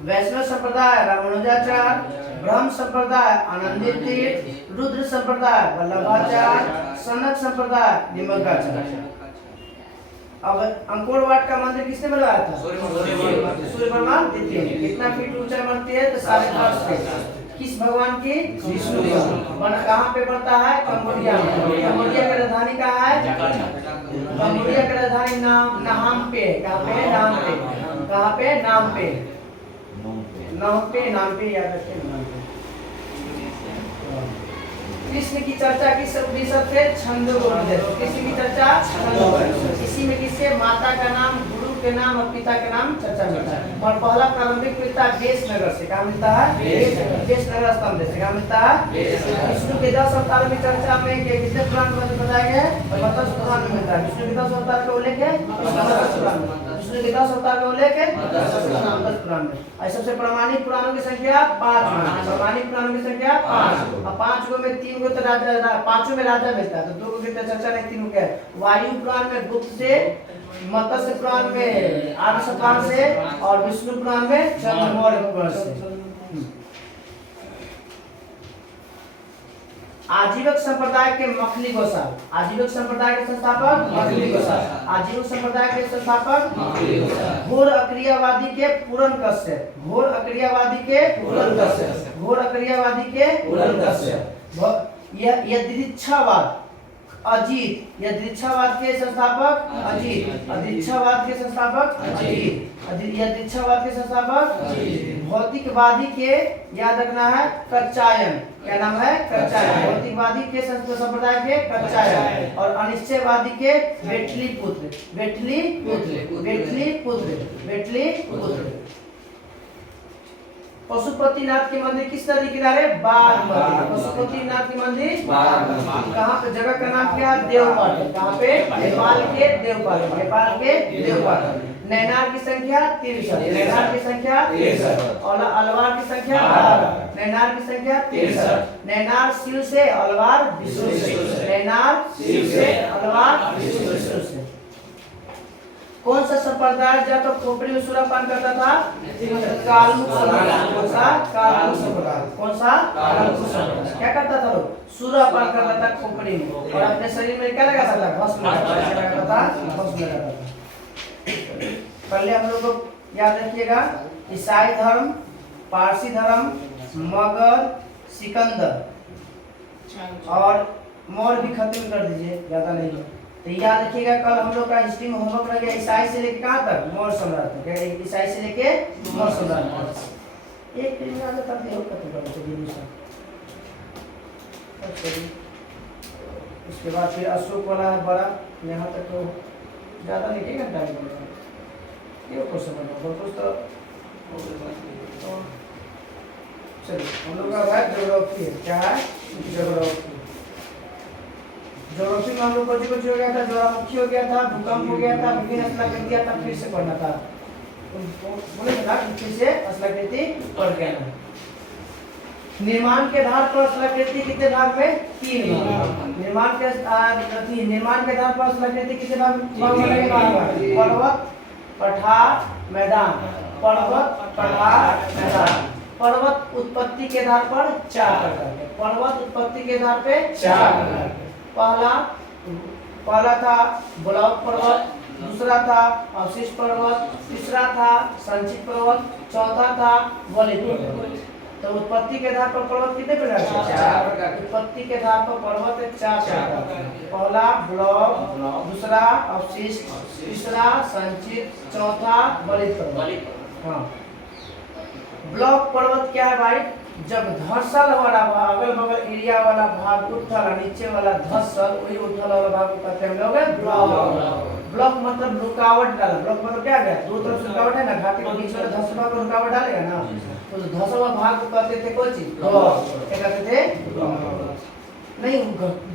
वैष्णव संप्रदाय रामानुजाचार्य, ब्रह्म संप्रदाय आनंदी तीर्थ, रुद्र संप्रदाय वल्लभाचार्य, सनक संप्रदाय निम्बकाचार्य। अब अंकोर वाट का मंदिर किसने बनवाया था? सूर्यवर्मा द्वितीय। कितना फीट ऊंचा बनती है? तो 5.5 फीट। किस भगवान की? विष्णु भगवान। कहाँ पे पड़ता है? कंबोडिया में। कंबोडिया की राजधानी कहाँ है? कंबोडिया की राजधानी नाम पे। कहाँ पे? नाम पे। कहाँ पे? नाम पे। नाम पे याद रखें। नाम पे। कृष्ण की चर्चा किस उपनिषद से? छंदोपनिषद। कृष्ण की चर्चा छंदोपनिषद। इसी में किसके? माता का नाम, गुरु के नाम और पिता के नाम चर्चा मिलता है। और पहला प्रारंभिक मिलता है वेशनगर से। कहाँ मिलता है? वेशनगर स्तंभ से। कहाँ मिलता है? विष्णु के 10 अवतार में चर्चा में कितने पुराण में बताया गया है? मत्स्य पुराण में मिलता है। विष्णु के 10 अवतार का उल्लेख है मत्स्य पुराण में। विष्णु के 10 अवतार का उल्लेख है मत्स्य पुराण में। सबसे प्रमाणित पुराणों की संख्या 5। प्रमाणित पुराणों की संख्या 5। अब 5 गो में 3 गो तो राजा, 5 में राजा मिलता है, तो 2 गो की चर्चा नहीं, 3 गो क्या है? वायु पुराण में गुप्त से, मत्स्य पुराण में आर्य सत्तान से, और विष्णु पुराण में चंद्रमौर्य पुराण से। आजीवक संप्रदाय के मखली गोसाल। आजीवक संप्रदाय के संस्थापक मखली गोसाल। आजीवक संप्रदाय के संस्थापक मखली गोसाल। घोर अक्रियावादी के पूरन कश्यप। घोर अक्रियावादी के पूरन कश्यप। घोर अक्रियावादी के पूरन कश्यप। यदृच्छावाद अजीत। यदृच्छावाद के संस्थापक अजीत। अदृच्छावाद के संस्थापक अजीत। यदृच्छावाद के संस्थापक अजीत। भौतिकवादी के याद रखना है कच्चायन। क्या नाम है? कच्चायन। भौतिकवादी के संप्रदाय के कच्चायन। और अनिश्चयवादी के वेठली पुत्र। वेठली पुत्र। वेठली पुत्र। वेठली पुत्र। पशुपतिनाथ के मंदिर किस नदी किनारे? बागमती। पशुपतिनाथ के मंदिर बागमती। कहाँ पे? जगह का नाम क्या है? देवपाटन। कहाँ पे? नेपाल के देवपाटन। नेपाल के देवपाटन। नैनार की संख्या 63। नैनार की संख्या 63। और अलवार की संख्या 12। नैनार की संख्या 63। नैनार शिव से, अलवार विष्णु से। देनार शिव से, अलवार विष्णु से। कौन सा संप्रदाय या तो खोपड़ी में सूरापान करता था? कालमुख संप्रदाय। कौन सा? कालमुख संप्रदाय। कौन सा? कालमुख संप्रदाय। क्या करता था लोग? सूरापान करता था खोपड़ी में और अपने शरीर में क्या लगाता था? भस्म लगाता था, भस्म लगाता था। पहले हम लोग को याद रखिएगा, ईसाई धर्म, पारसी धर्म, मगर, सिकंदर और मौर्य भी खत्म कर दीजिए, ज्यादा नहीं है। तो याद रखिएगा, कल हम लोग का हिस्ट्री में होमवर्क रह गया ईसाई से लेके कहाँ तक? मौर्य सम्राट तक। ईसाई से लेके मौर्य सम्राट तक। एक दिन में आगे करते हो खत्म कर देते। उसके बाद फिर अशोक वाला है बड़ा, यहाँ तक तो ज़्यादा नहीं, ठीक है टाइम लगेगा। ये क्वेश्चन बना बहुत कुछ तो चलिए हम लोग का है ज्योग्राफी। क्या है? ज्योग्राफी। ज्योग्राफी में हम लोग कुछ हो गया था, ज्वालामुखी हो गया था, भूकंप हो गया था, विभिन्न स्थलाकृतियां था, फिर से पढ़ना था। बोले ना फिर से स्थलाकृति पढ़ गया ना। निर्माण के आधार पर स्थलाकृति कितने भाग में? 3 भाग। निर्माण के आधार पर स्थलाकृति कितने भाग में? पर्वत, पठार, मैदान। पर्वत, पठार, मैदान। पर्वत उत्पत्ति के आधार पर 4 प्रकार के। पर्वत उत्पत्ति के आधार पे 4 प्रकार के। पहला था ब्लॉक पर्वत, दूसरा था अवशिष्ट पर्वत, तीसरा था संचित पर्वत, चौथा था वलित पर्वत। तो उत्पत्ति के आधार पर पर्वत कितने प्रकार के? 4 प्रकार। उत्पत्ति के आधार पर पर्वत 4 प्रकार। पहला ब्लॉक, दूसरा अवशिष्ट, तीसरा संचित, चौथा वलित पर्वत। हाँ, ब्लॉक पर्वत क्या है भाई? जब धसल वाला भाग, अगल बगल एरिया वाला भाग उठल, नीचे वाला धसल, वही उठल वाला भाग को कहते हैं हम लोग ब्लॉक। ब्लॉक मतलब रुकावट डाला। ब्लॉक मतलब क्या है? दो तरफ से रुकावट है ना, घाटी के बीच में धसल भाग में रुकावट डालेगा ना, तो धसल हुआ भाग को कहते थे कोई चीज ब्लॉक। क्या कहते थे? नहीं,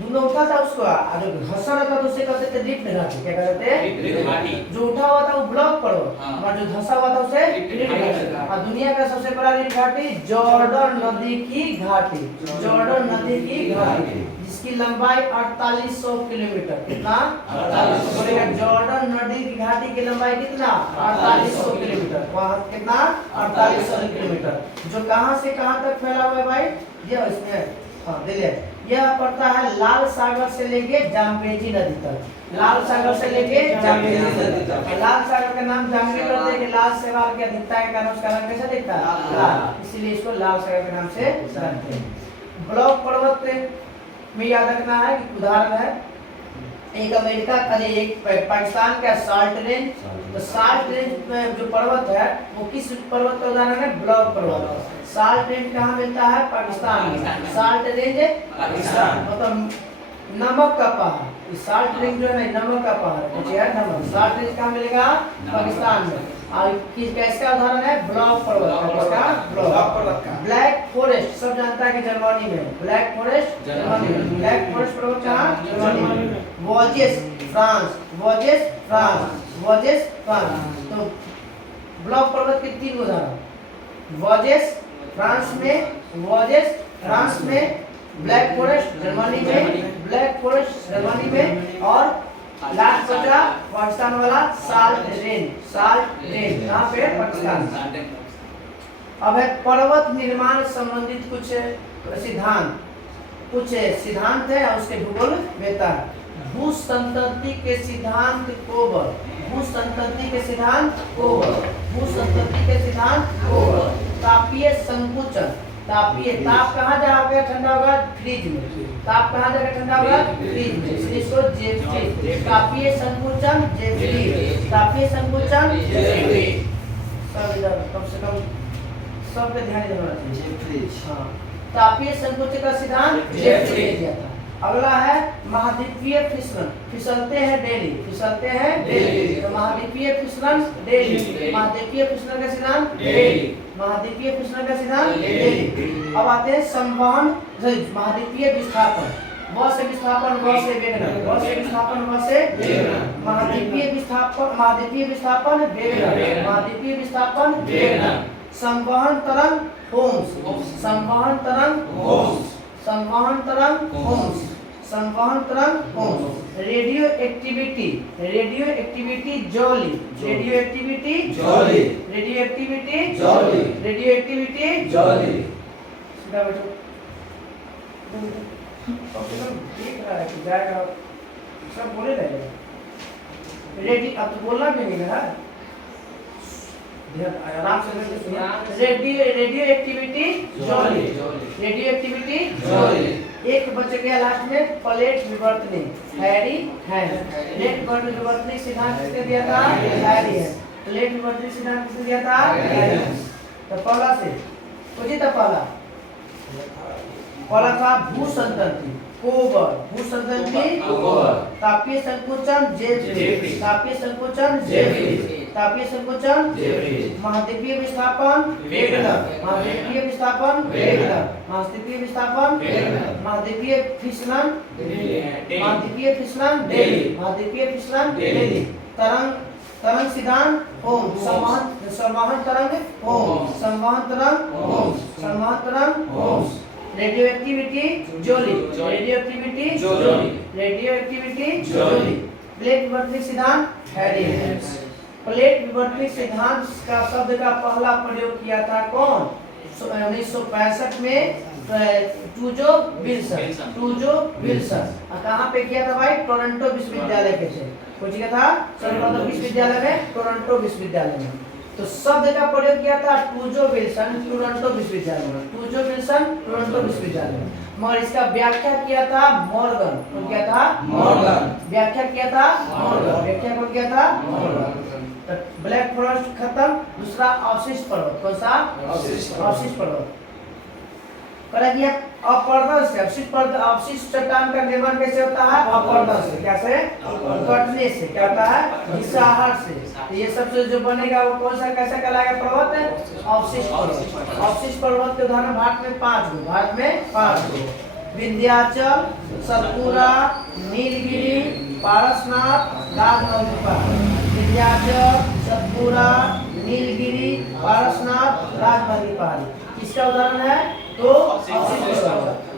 दोनों उठा था उसको, जो घसा रहता था उसे कहते थे रिफ्ट घाटी। क्या कहते थे? जो उठा हुआ था वो ब्लॉक पर्वत, और जो धसा हुआ था उसे रिफ्ट घाटी। और दुनिया का सबसे बड़ा रिफ्ट घाटी जॉर्डन नदी की घाटी। जॉर्डन नदी की घाटी जिसकी लंबाई 4800 किलोमीटर। कितना? 4800। जॉर्डन नदी की घाटी की लंबाई कितना? 4800 किलोमीटर। वहाँ कितना? 4800 किलोमीटर। जो कहाँ से कहाँ तक फैला हुआ है भाई? ये इसमें हाँ देखिए, यह पड़ता है लाल सागर से लेके जाम्बेजी नदी तक। लाल सागर से लेके जाम्बेजी नदी तक। लाल सागर का नाम जाम्बेजी करते हैं कि लाल शैवाल की अधिकता के कारण उसका रंग कैसा दिखता है? लाल, इसीलिए इसको लाल सागर के नाम से जानते हैं। ब्लॉक पर्वत में याद रखना है कि उदाहरण है, एक अमेरिका का, एक पाकिस्तान का साल्ट रेंज। तो साल्ट रेंज में जो पर्वत है वो किस पर्वत का उदाहरण है? ब्लॉक पर्वत। साल्ट रेंज कहाँ मिलता है? पाकिस्तान में। साल्ट रेंज पाकिस्तान मतलब नमक का पहाड़। साल्ट रेंज जो है ना, नमक का पहाड़ है, नमक। साल्ट रेंज कहाँ मिलेगा? पाकिस्तान में। और किसका उदाहरण है? ब्लॉक पर्वत का। किसका? ब्लॉक पर्वत का। ब्लैक फॉरेस्ट सब जानता है कि जर्मनी में। ब्लैक फॉरेस्ट जर्मनी में। ब्लैक फॉरेस्ट पर्वत कहाँ? जर्मनी में। वोजेस फ्रांस। वोजेस फ्रांस। वोजेस फ्रांस। तो ब्लॉक पर्वत के 3 उदाहरण, वोजेस फ्रांस में, वोजेस फ्रांस में, ब्लैक फॉरेस्ट जर्मनी में, ब्लैक फॉरेस्ट जर्मनी में, और लास्ट बचा पाकिस्तान वाला साल्ट रेंज। साल्ट रेंज कहाँ पे? पाकिस्तान। अब है पर्वत निर्माण संबंधित कुछ सिद्धांत। कुछ सिद्धांत है और उसके भूगोल बेहतर है। भूसंतति के सिद्धांत कोबर। भूसंतति के सिद्धांत कोबर। भूसंतति के सिद्धांत कोबर। तापीय संकुचन। तापीय, ताप कहाँ जाओगे ठंडा होगा? फ्रिज में। ताप कहाँ जाकर ठंडा होगा? फ्रिज में, इसलिए इसको जेफ्रीज। तापीय संकुचन जेफ्रीज। तापीय संकुचन जेफ्रीज। सब इधर कम से कम सब पे ध्यान देना चाहिए। जेफ्रीज। हाँ, तापीय संकुचन का सिद्धांत जेफ्रीज दिया था। अगला है महाद्वीपीय फिसलन। फिसलते हैं डेली। फिसलते हैं डेली। तो महाद्वीपीय फिसलन डेली। महाद्वीपीय फिसलन का सिद्धांत डेली। महाद्वीपीय फिसलन का सिद्धांत डेली। अब आते हैं संवहन, महाद्वीपीय विस्थापन। व से विस्थापन, व से वेगन। व से विस्थापन, व से वेगन। महाद्वीपीय विस्थापन, महाद्वीपीय विस्थापन वेगन। महाद्वीपीय विस्थापन वेगन। संवहन तरंग होम्स। संवहन तरंग होम्स। संवहन तरंग होम्स। संवहन तरंग ओम्स। Radio activity jolly, radio activity jolly, radio activity jolly, radio activity jolly. सीधा बैठो। देख रहा है कि जाएगा सब बोले रहेगा। रेडी अब तो बोलना भी नहीं है, आराम से करके सुनो। Radio activity jolly, radio activity jolly. एक बच गया लास्ट में प्लेट विवर्तनी, हैरी हैंड। प्लेट विवर्तनी सिद्धांत किसने दिया था? हैरी है। प्लेट विवर्तनी सिद्धांत किसने दिया था? हैरी। तो पहला से कुछ था पहला था भूसंतति कोबर, भूसंतति कोबर। तापीय संकोचन जेफ्री, तापीय संकोचन जेफ्री, तापीय संकोचन जेफ्री। महाद्वीपीय विस्थापन वेगनर, महाद्वीपीय विस्थापन वेगनर, महाद्वीपीय विस्थापन वेगनर। महाद्वीपीय फिसलन डेली। महाद्वीपीय फिसलन डेली, महाद्वीपीय फिसलन डेली। तरंग सिद्धांत ओम, संवहन तरंग ओम, संवहन तरंग ओम, संवहन तरंग ओम। Radio activity jolly, radio activity jolly, radio activity Joly. Plate विवर्तनिक सिद्धांत हैरी। प्लेट विवर्तनिक सिद्धांत का शब्द का पहला प्रयोग किया था कौन? 1965 में टूजो विल्सन। कहाँ पे किया था भाई? टोरंटो विश्वविद्यालय के थे। कुछ किया था सर्वप्रथम विश्वविद्यालय में, टोरंटो विश्वविद्यालय में। तो शब्द का प्रयोग किया था टूजो विल्सन टोरंटो विश्वविद्यालय में, टूजो विल्सन टोरंटो विश्वविद्यालय में। मगर इसका व्याख्या किया था मॉर्गन। कौन किया था? मॉर्गन। व्याख्या किया था मॉर्गन। व्याख्या कौन किया था? मॉर्गन। ब्लैक फॉरेस्ट खत्म, दूसरा अवशिष्ट पर्वत। कौन सा? अवशिष्ट पर्वत। करा दिया अपर्दन से। अवशिष्ट चट्टान का निर्माण कैसे होता है? अपर्दन से। कैसे? कटने से। क्या होता है? घिसाहट से। तो ये सबसे जो बनेगा वो कौन सा कैसा कहलाएगा पर्वत? अवशिष्ट पर्वत। अवशिष्ट पर्वत के उदाहरण भारत में 5 गो, भारत में 5 गो। विंध्याचल, सतपुरा, नीलगिरी, पारसनाथ, राजमंगल पहाड़ी। विंध्याचल, सतपुरा, नीलगिरी, पारसनाथ, राजमंगल पहाड़ी। इसका उदाहरण है तो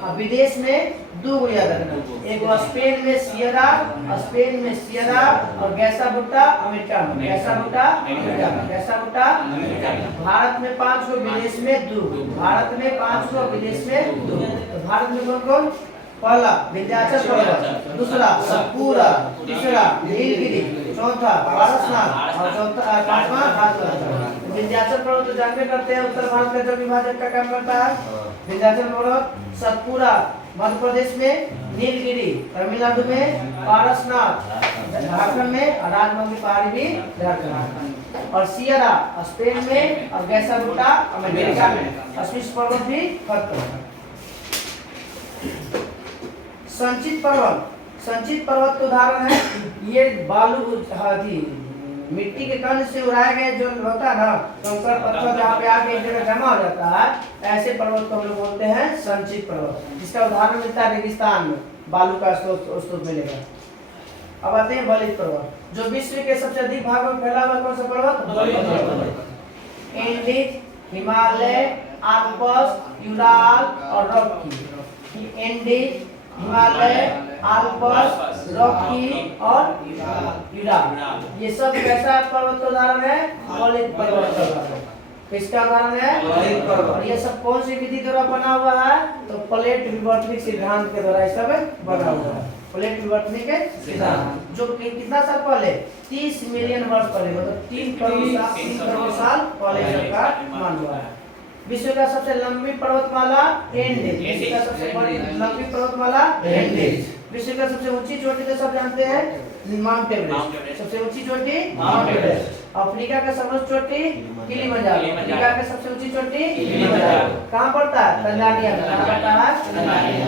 अब विदेश में 2 याद रखना। एक स्पेन में सियरा और गैसा बुट्टा अमेरिका में, गैसा बुट्टा अमेरिका में, गैसा बुट्टा अमेरिका में। भारत में 5 गो, विदेश में 2। भारत में 5 गो, विदेश में 2। तो भारत में कौन कौन? पहला विंध्याचल पर्वत, दूसरा सतपुरा, तीसरा नीलगिरी, चौथा पारसनाथ और पांचवा राजमंगल। विंध्याचल पर्वत तो जानते करते हैं उत्तर भारत का जो विभाजन का काम करता है। विंध्याचल पर्वत, सतपुरा मध्य प्रदेश में, नीलगिरी तमिलनाडु में, पारसनाथ झारखंड में और राजमंगल पहाड़ी भी झारखंड। और सियरा स्पेन में और गैसा बुट्टा अमेरिका में। अवशिष्ट पर्वत भी खत्म। संचित पर्वत का उदाहरण है ये बालू मिट्टी के कण से उड़ाए गए जो होता है ना, कंकड़ पत्थर जहाँ पे आके एक जगह जमा हो जाता है, ऐसे पर्वत को हम लोग बोलते हैं संचित पर्वत। जिसका उदाहरण मिलता है रेगिस्तान में, बालू का स्रोत मिलेगा। अब आते हैं बलित पर्वत, जो विश्व के सबसे अधिक भागों में फैला हुआ कौन सा पर्वत? बलित पर्वत। एंडीज, हिमालय, आल्प्स, यूराल और Rocky. Andes, Himalaya, Alps, Rocky और यूराल, ये सब कैसा पर्वत का उदाहरण है? बलित पर्वत का उदाहरण। किसका उदाहरण है? बलित पर्वत। और ये सब कौन सी विधि द्वारा बना हुआ है? तो प्लेट विवर्तनिक सिद्धांत के द्वारा ये सब बना हुआ है। प्लेट विवर्तनिक सिद्धांत जो कितना साल पहले? 30 मिलियन वर्ष पहले, मतलब 3 करोड़ साल पहले सबका मान हुआ है। विश्व का सबसे लंबी पर्वतमाला एंडीज। विश्व का सबसे बड़ी लंबी पर्वतमाला एंडीज। विश्व का सबसे ऊंची चोटी तो सब जानते हैं माउंट एवरेस्ट। सबसे ऊंची चोटी माउंट एवरेस्ट। अफ्रीका का सर्वोच्च चोटी किलिमंजारो। अफ्रीका का सबसे ऊंची चोटी किलिमंजारो। कहाँ पड़ता है? तंजानिया में। कहाँ पड़ता है? तंजानिया।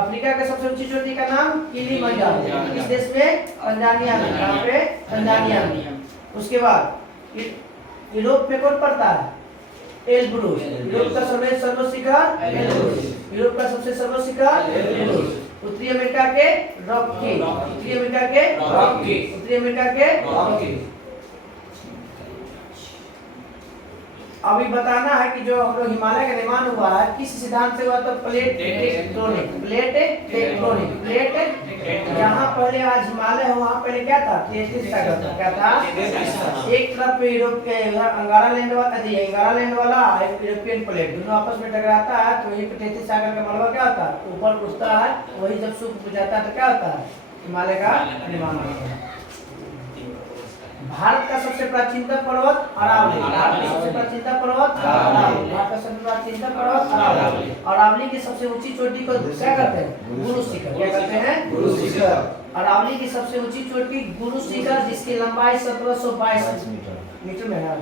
अफ्रीका का सबसे ऊंची चोटी का नाम किलिमंजारो। किस देश में? तंजानिया में। कहाँ पे? तंजानिया में। उसके बाद यूरोप में कौन पड़ता है? एल्ब्रुस। यूरोप का सबसे सर्वोच्च शिखर एल्ब्रुस। यूरोप का सबसे सर्वोच्च शिखर एल्ब्रुस। उत्तरी अमेरिका के रॉकी। उत्तरी अमेरिका के रॉकी। उत्तरी अमेरिका के रॉकी। अभी बताना है कि जो हम लोग हिमालय का निर्माण हुआ है किस सिद्धांत से हुआ, तो plate tectonic, plate tectonic, plate जहाँ पहले आज हिमालय है वहाँ पहले क्या था, 33 सागर था। क्या था? एक तरफ यूरोप के अंगारा लैंड वाला एक यूरोपियन प्लेट दोनों आपस में टकराता है तो वही 33 सागर का मलबा क्या होता है, ऊपर उठता है, वही जब सूख जाता है तो क्या होता है, हिमालय का निर्माण होता है। भारत का सबसे प्राचीनतम पर्वत अरावली, भारत का सबसे प्राचीनतम पर्वत अरावली, भारत का सबसे प्राचीनतम पर्वत अरावली। अरावली की सबसे ऊंची चोटी को क्या कहते हैं, गुरु शिखर। क्या कहते हैं, गुरु शिखर। अरावली की सबसे ऊंची चोटी गुरु शिखर जिसकी लंबाई 1722 मीटर में है,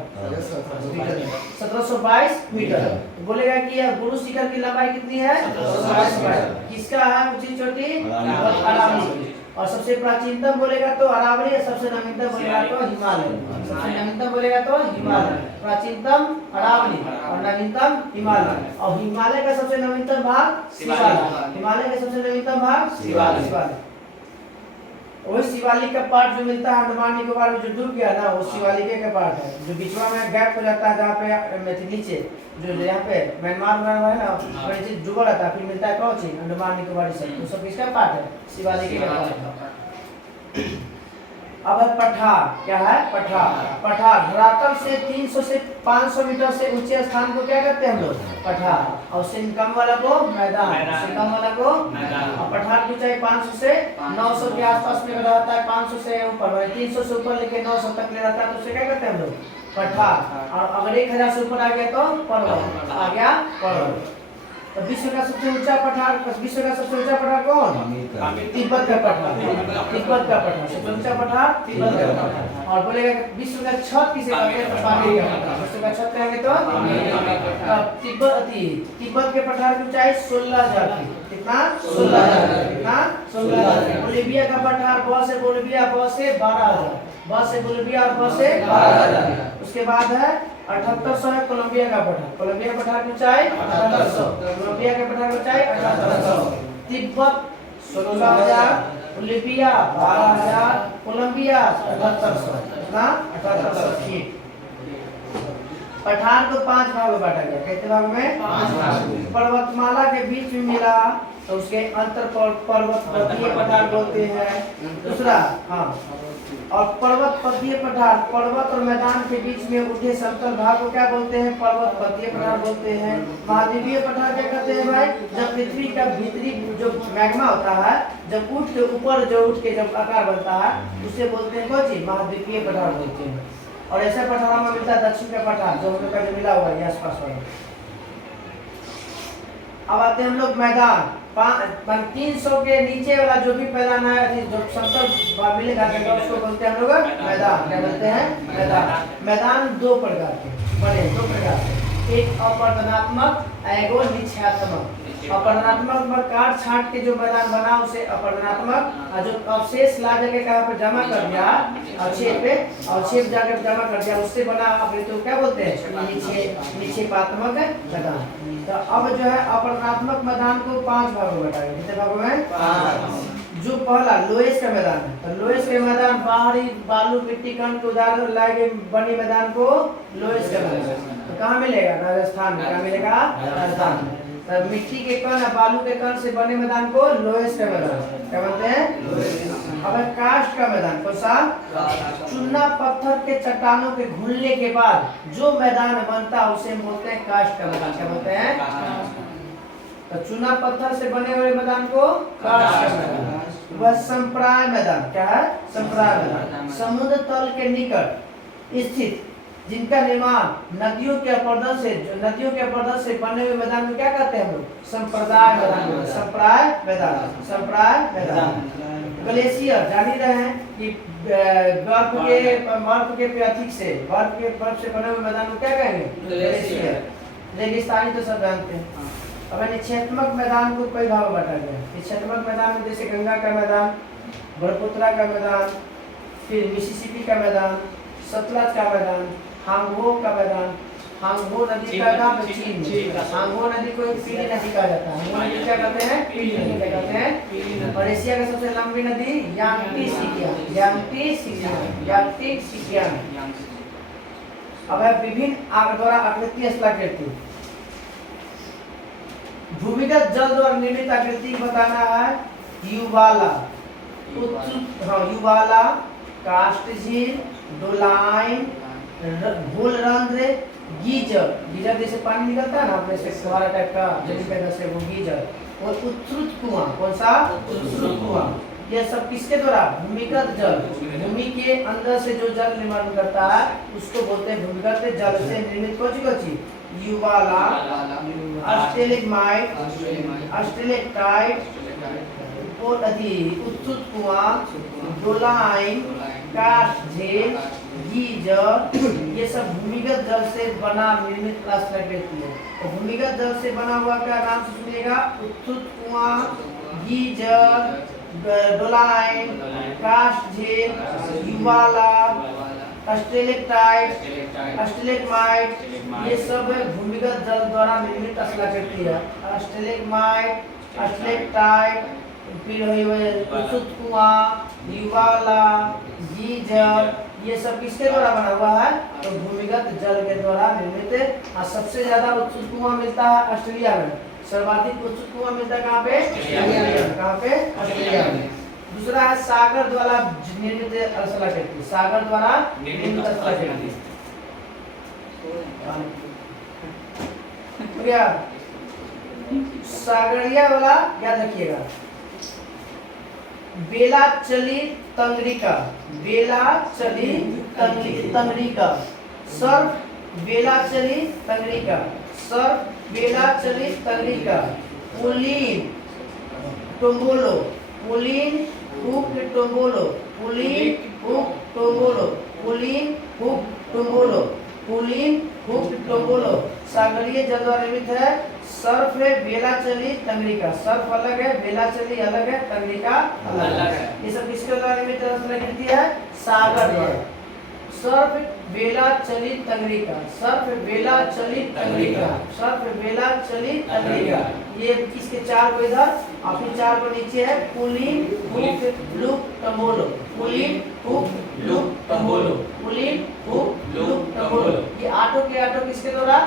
1722 मीटर। तो बोलेगा कि यह गुरु शिखर की लंबाई कितनी है, 1722 मीटर। किसका है ऊंची चोटी, अरावली। और सबसे प्राचीनतम बोलेगा तो अरावली, सबसे नवीनतम बोलेगा तो हिमालय। सबसे नवीनतम बोलेगा तो हिमालय, प्राचीनतम अरावली और नवीनतम हिमालय। और हिमालय का सबसे नवीनतम भाग शिवालिक, हिमालय का सबसे नवीनतम भाग शिवालिक। वही शिवालिक का पार्ट जो मिलता है अंडमान निकोबार में जो डूब गया ना, वो शिवालिक का पार्ट है, जो बीचवा में गैप हो जाता है जहाँ पे नीचे जो यहाँ पे म्यांमार में है ना, वही डूबा रहता है, फिर मिलता है कौन सी, अंडमान निकोबार से, तो सब किसका पार्ट है, शिवालिक का पार्ट है। अब है पठार। क्या है, पठार। पठार धरातल से 300 से 500 मीटर से ऊंचे स्थान को क्या कहते हैं हम लोग, पठार। और उससे कम वाला को मैदान, उससे कम वाला को मैदान। और पठार की ऊंचाई 500 से 900 के आसपास में रहता है, 500 से ऊपर, 300 से ऊपर लेके 900 तक ले रहता है, तो उसे क्या कहते हैं हम लोग, पठार। और अगर 1000 से ऊपर आ गया तो पर्वत, आ गया पर्वत। तो विश्व का सबसे ऊंचा पठार, विश्व का सबसे ऊंचा पठार कौन, तिब्बत का पठार, तिब्बत का पठार सबसे ऊंचा पठार, तिब्बत का पठार। और बोलेगा विश्व का छत किसे कहते हैं, पामीर का पठार। विश्व का छत कहेंगे तो तिब्बत के पठार की ऊंचाई 16,000 फीट। कितना, 16,000। कितना, 16,000। बोलिविया का पठार, ब से बोलिविया, ब से 12,000, ब से बोलिविया और ब से 12,000। उसके बाद है 7800 है कोलंबिया का पठार, कोलंबिया का पठार की ऊंचाई 7800, कोलंबिया के पठार की ऊंचाई 7800। Tibet 16,000, Bolivia 12,000, Colombia 7800। कितना, 7800 फीट। पठार को 5 भाग में बांटा गया। कितने भाग में, 5 भाग। पर्वतमाला के बीच में मिला तो उसके अंतर पर्वत पथीय पठार बोलते हैं। दूसरा, हाँ, और पर्वत पथीय पठार, पर्वत और मैदान के बीच में उठे समतल भाग को क्या बोलते हैं, पर्वत पथीय पठार बोलते हैं। महाद्वीपीय पठार क्या कहते हैं भाई, जब पृथ्वी का भीतरी जो मैग्मा होता है, जब उठ के ऊपर जो उठ के जब आकार बनता है, उसे बोलते हैं कौन सी, महाद्वीपीय पठार बोलते हैं। और ऐसे पठारों में मिलता है दक्षिण का पठार, जो हम लोग का जो मिला हुआ है आस पास वाला। अब आते हैं हम लोग मैदान। 300 के नीचे वाला जो भी मैदान है, जो समतल मिलेगा उसको बोलते हैं हम लोग मैदान। क्या बोलते हैं, मैदान। मैदान 2 प्रकार के बने, 2 प्रकार के, एक अपर्दनात्मक, एगो निश्चयात्मक। अपर्दनात्मक काट छाट के जो मैदान बना उसे अपर्दनात्मक, और जो अवशेष ला जाके कहाँ पर जमा कर दिया, अवक्षेप जाकर जमा कर दिया, उससे बना तो क्या बोलते हैं, निक्षेपात्मक मैदान। तो अब जो है अपर्दनात्मक मैदान को 5 भागों में बांटा गया। कितने भागों में, 5। जो पहला लोएस का मैदान है, तो लोएस के मैदान बाहरी बालू मिट्टी कण के उदाहरण लाए बनी मैदान को लोएस का मैदान। तो कहाँ मिलेगा, राजस्थान में। कहाँ मिलेगा, राजस्थान में। तब मिट्टी के कण, बालू के कण से बने मैदान को लोएस का मैदान क्या बोलते हैं। अब कास्ट का मैदान, कौन सा, चूना पत्थर के चट्टानों के घुलने के बाद जो मैदान बनता है उसे बोलते हैं कास्ट का मैदान। क्या बोलते हैं, तो चूना पत्थर से बने हुए मैदान को कास्ट का मैदान। वह संप्राय मैदान, क्या है, संप्राय मैदान, समुद्र तल के निकट स्थित जिनका निर्माण नदियों के अपरदन से बने हुए मैदान में क्या कहते हैं हम लोग, संप्रदाय मैदान, संप्राय मैदान, संप्राय मैदान। ग्लेशियर जान ही रहे हैं कि बर्फ के प्रतीक से, बर्फ से बने हुए मैदान को क्या कहेंगे, ग्लेशियर। रेगिस्तानी तो सब जानते हैं। अब निक्षेपात्मक मैदान को कई भाग में बांटा गया है। निक्षेपात्मक मैदान में जैसे गंगा का मैदान, ब्रह्मपुत्रा का मैदान, फिर मिसिसिपी का मैदान, सतलज का मैदान, हांगहो का मैदान। हांगहो नदी का नाम चीन में, हांगहो नदी को एक पीली नदी कहा जाता है। हांगहो नदी क्या कहते हैं, पीली नदी कहते हैं। और एशिया की सबसे लंबी नदी यांगटी सिकियान, यांगटी सिकियान, यांगटी सिकियान। अब है विभिन्न द्वारा आकृति स्थलाकृति। भूमिगत जल द्वारा निर्मित आकृति बताना है युवाला, युवाला, काष्ठ झील, डोलाइन, गोलरंध्र, गीजर, गीजर जैसे पानी निकलता है ना अपने से फुहारा टाइप का जैसे से वो गीजर, और उत्सुत कुआं, कौन सा उत्सुत कुआं, ये सब किसके द्वारा भूमिगत जल, भूमि के अंदर से जो जल निर्माण करता है उसको बोलते हैं भूमिगत जल से निर्मित कौन-सी युवाला, स्टेलेग्माइट, स्टेलेक्टाइट, और उत्सुत कुआं, डोलाइन, काष्ठ झील, गीजर, ये सब भूमिगत जल से बना निर्मित स्थलाकृति है। तो भूमिगत जल से बना हुआ का नाम से सुनिएगा उत्सुत कुआं, गीजर, डोलाइन, काष्ठ झील, युवाला, स्टेलेक्टाइट, स्टेलेग्माइट, ये सब भूमिगत जल द्वारा निर्मित स्थलाकृति है। स्टेलेग्माइट, स्टेलेक्टाइट, फिर उत्सुत कुआं, युवाला, गीजर, ये सब किसके द्वारा बना हुआ है तो भूमिगत जल के द्वारा निर्मित है। सबसे ज्यादा उत्सुत कुआं मिलता है ऑस्ट्रेलिया में, सर्वाधिक उत्सुत कुआं मिलता है कहाँ पे कहाँ पे ऑस्ट्रेलिया में। दूसरा है सागर द्वारा निर्मित स्थलाकृति, सागर द्वारा निर्मित स्थलाकृति सागरिया वाला याद रखिएगा। बेलाचली तंगरिका, बेलाचली तंगरिका, सर्फ बेलाचली तंगरिका, सर्फ बेलाचली तंगरिका, पुलिन टोम्बोलो, पुलिन हुक टोम्बोलो, पुलिन हुक टोम्बोलो, पुलिन हुक टोम्बोलो, पुलिन हुक टोम्बोलो सागरीय जल द्वारा निर्मित है। सर्फ है बेलाचली तंगरिका, सर्फ अलग है, बेलाचली अलग है, तंगरिका अलग है। ये सब किसके द्वारा निर्मित स्थलाकृति है सागर द्वारा। सर्फ बेलाचली तंगरिका, सर्फ बेलाचली तंगरिका, सर्फ बेलाचली तंगरिका, ये किसके चार को इधर और फिर चार को नीचे है पुलिन हुक लुक टम्बोलो, पुलिन हुक लुक टम्बोलो, पुलिन हुक लुक टम्बोलो, ये आठों के आठों किसके द्वारा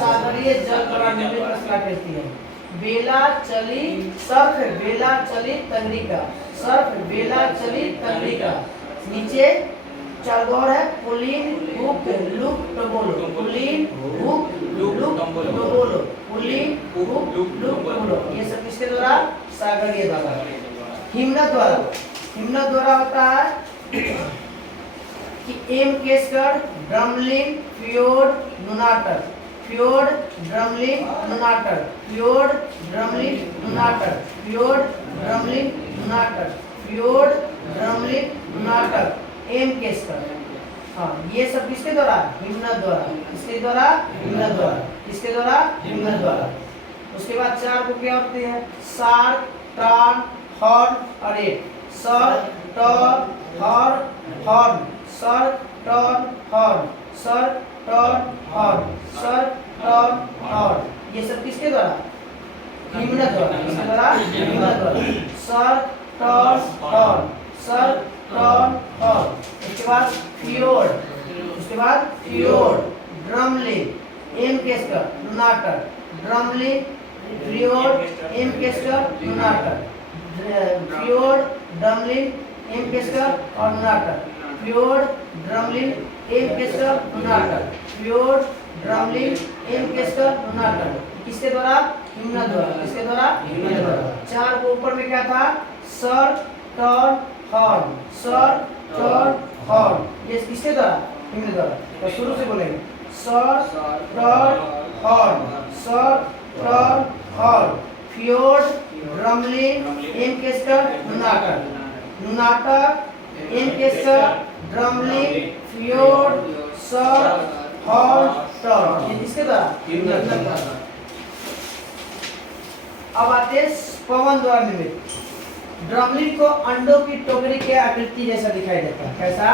सागरीय जल द्वारा निर्मित स्थलाकृति है। बेलाचली सर्फ बेलाचली तंगरिका, सर्फ बेलाचली तंगरिका, नीचे चार और है पुलिन हुक लुक टम्बोलो, पुलिन हुक लुक टम्बोलो, पुलिन हुक लुक टम्बोलो, ये सब किसके द्वारा सागरीय द्वारा। हिमनद द्वारा, हिमनद द्वारा होता है कि एम केसकर, drumlin, fjord, nunatak, fjord, drumlin, nunatak, fjord, drumlin, nunatak, fjord, drumlin, nunatak, fjord, drumlin, nunatak, एम केसकर। हाँ, ये सब किसके द्वारा हिमनद द्वारा, किसके द्वारा हिमनद द्वारा, किसके द्वारा हिमनद द्वारा। उसके बाद चार को क्या होते हैं सार्क, ट्रान, हॉर्न और एट, सर्क, tor, horn, horn, cirque, tor, horn, cirque, tor, horn, cirque, tor, horn, ये सब किसके द्वारा हिमनद द्वारा, किसके द्वारा हिमनद द्वारा। Cirque, tor, horn, cirque, tor, horn. उसके बाद फ्योर्ड, उसके बाद फ्योर्ड, ड्रमलिन, एम केसकर, नुनाटर, ड्रमलिन, फ्योर्ड, एम केसकर, नुनाटर, फ्योर्ड, ड्रमलिन, एम केसकर और नुनाटर, फ्योर्ड, ड्रमलिन, एम केसकर, नुनाटर, फ्योर्ड, ड्रमलिन, एम केसकर, नुनाटर, किसके द्वारा हिमनद द्वारा, किसके द्वारा हिमनद द्वारा। चार को ऊपर में क्या था cirque, tor, horn, cirque, tor, horn, ये किसके द्वारा हिमनद द्वारा। तो शुरू से बोलेंगे cirque, tor, horn, cirque, tor, horn, fjord, drumlin, एम केसकर, नुनाटर, नुनाटर, एम केसकर, drumlin, fjord, cirque, horn, tor, ये किसके द्वारा हिमनद द्वारा। अब आते हैं पवन द्वारा निर्मित। ड्रमलिन को अंडों की टोकरी के आकृति जैसा दिखाई देता है, कैसा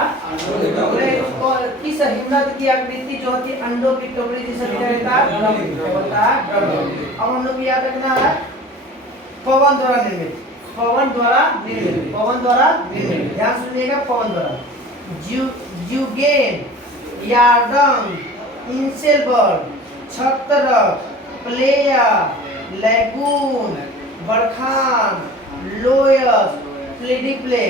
किस हिमनद की आकृति जो होती है अंडों की टोकरी जैसा दिखाई देता है ड्रमलिन, क्या बोलता है ड्रमलिन। अब हम लोग याद रखना है पवन द्वारा निर्मित, पवन द्वारा निर्मित, पवन द्वारा निर्मित, ध्यान सुनिएगा पवन द्वारा। ज्यूगेन यार्डंग, इंसेलबर्ग, छत्रक, प्लेया, लैगून, बरखान, लोयस, प्लेडिप्ले।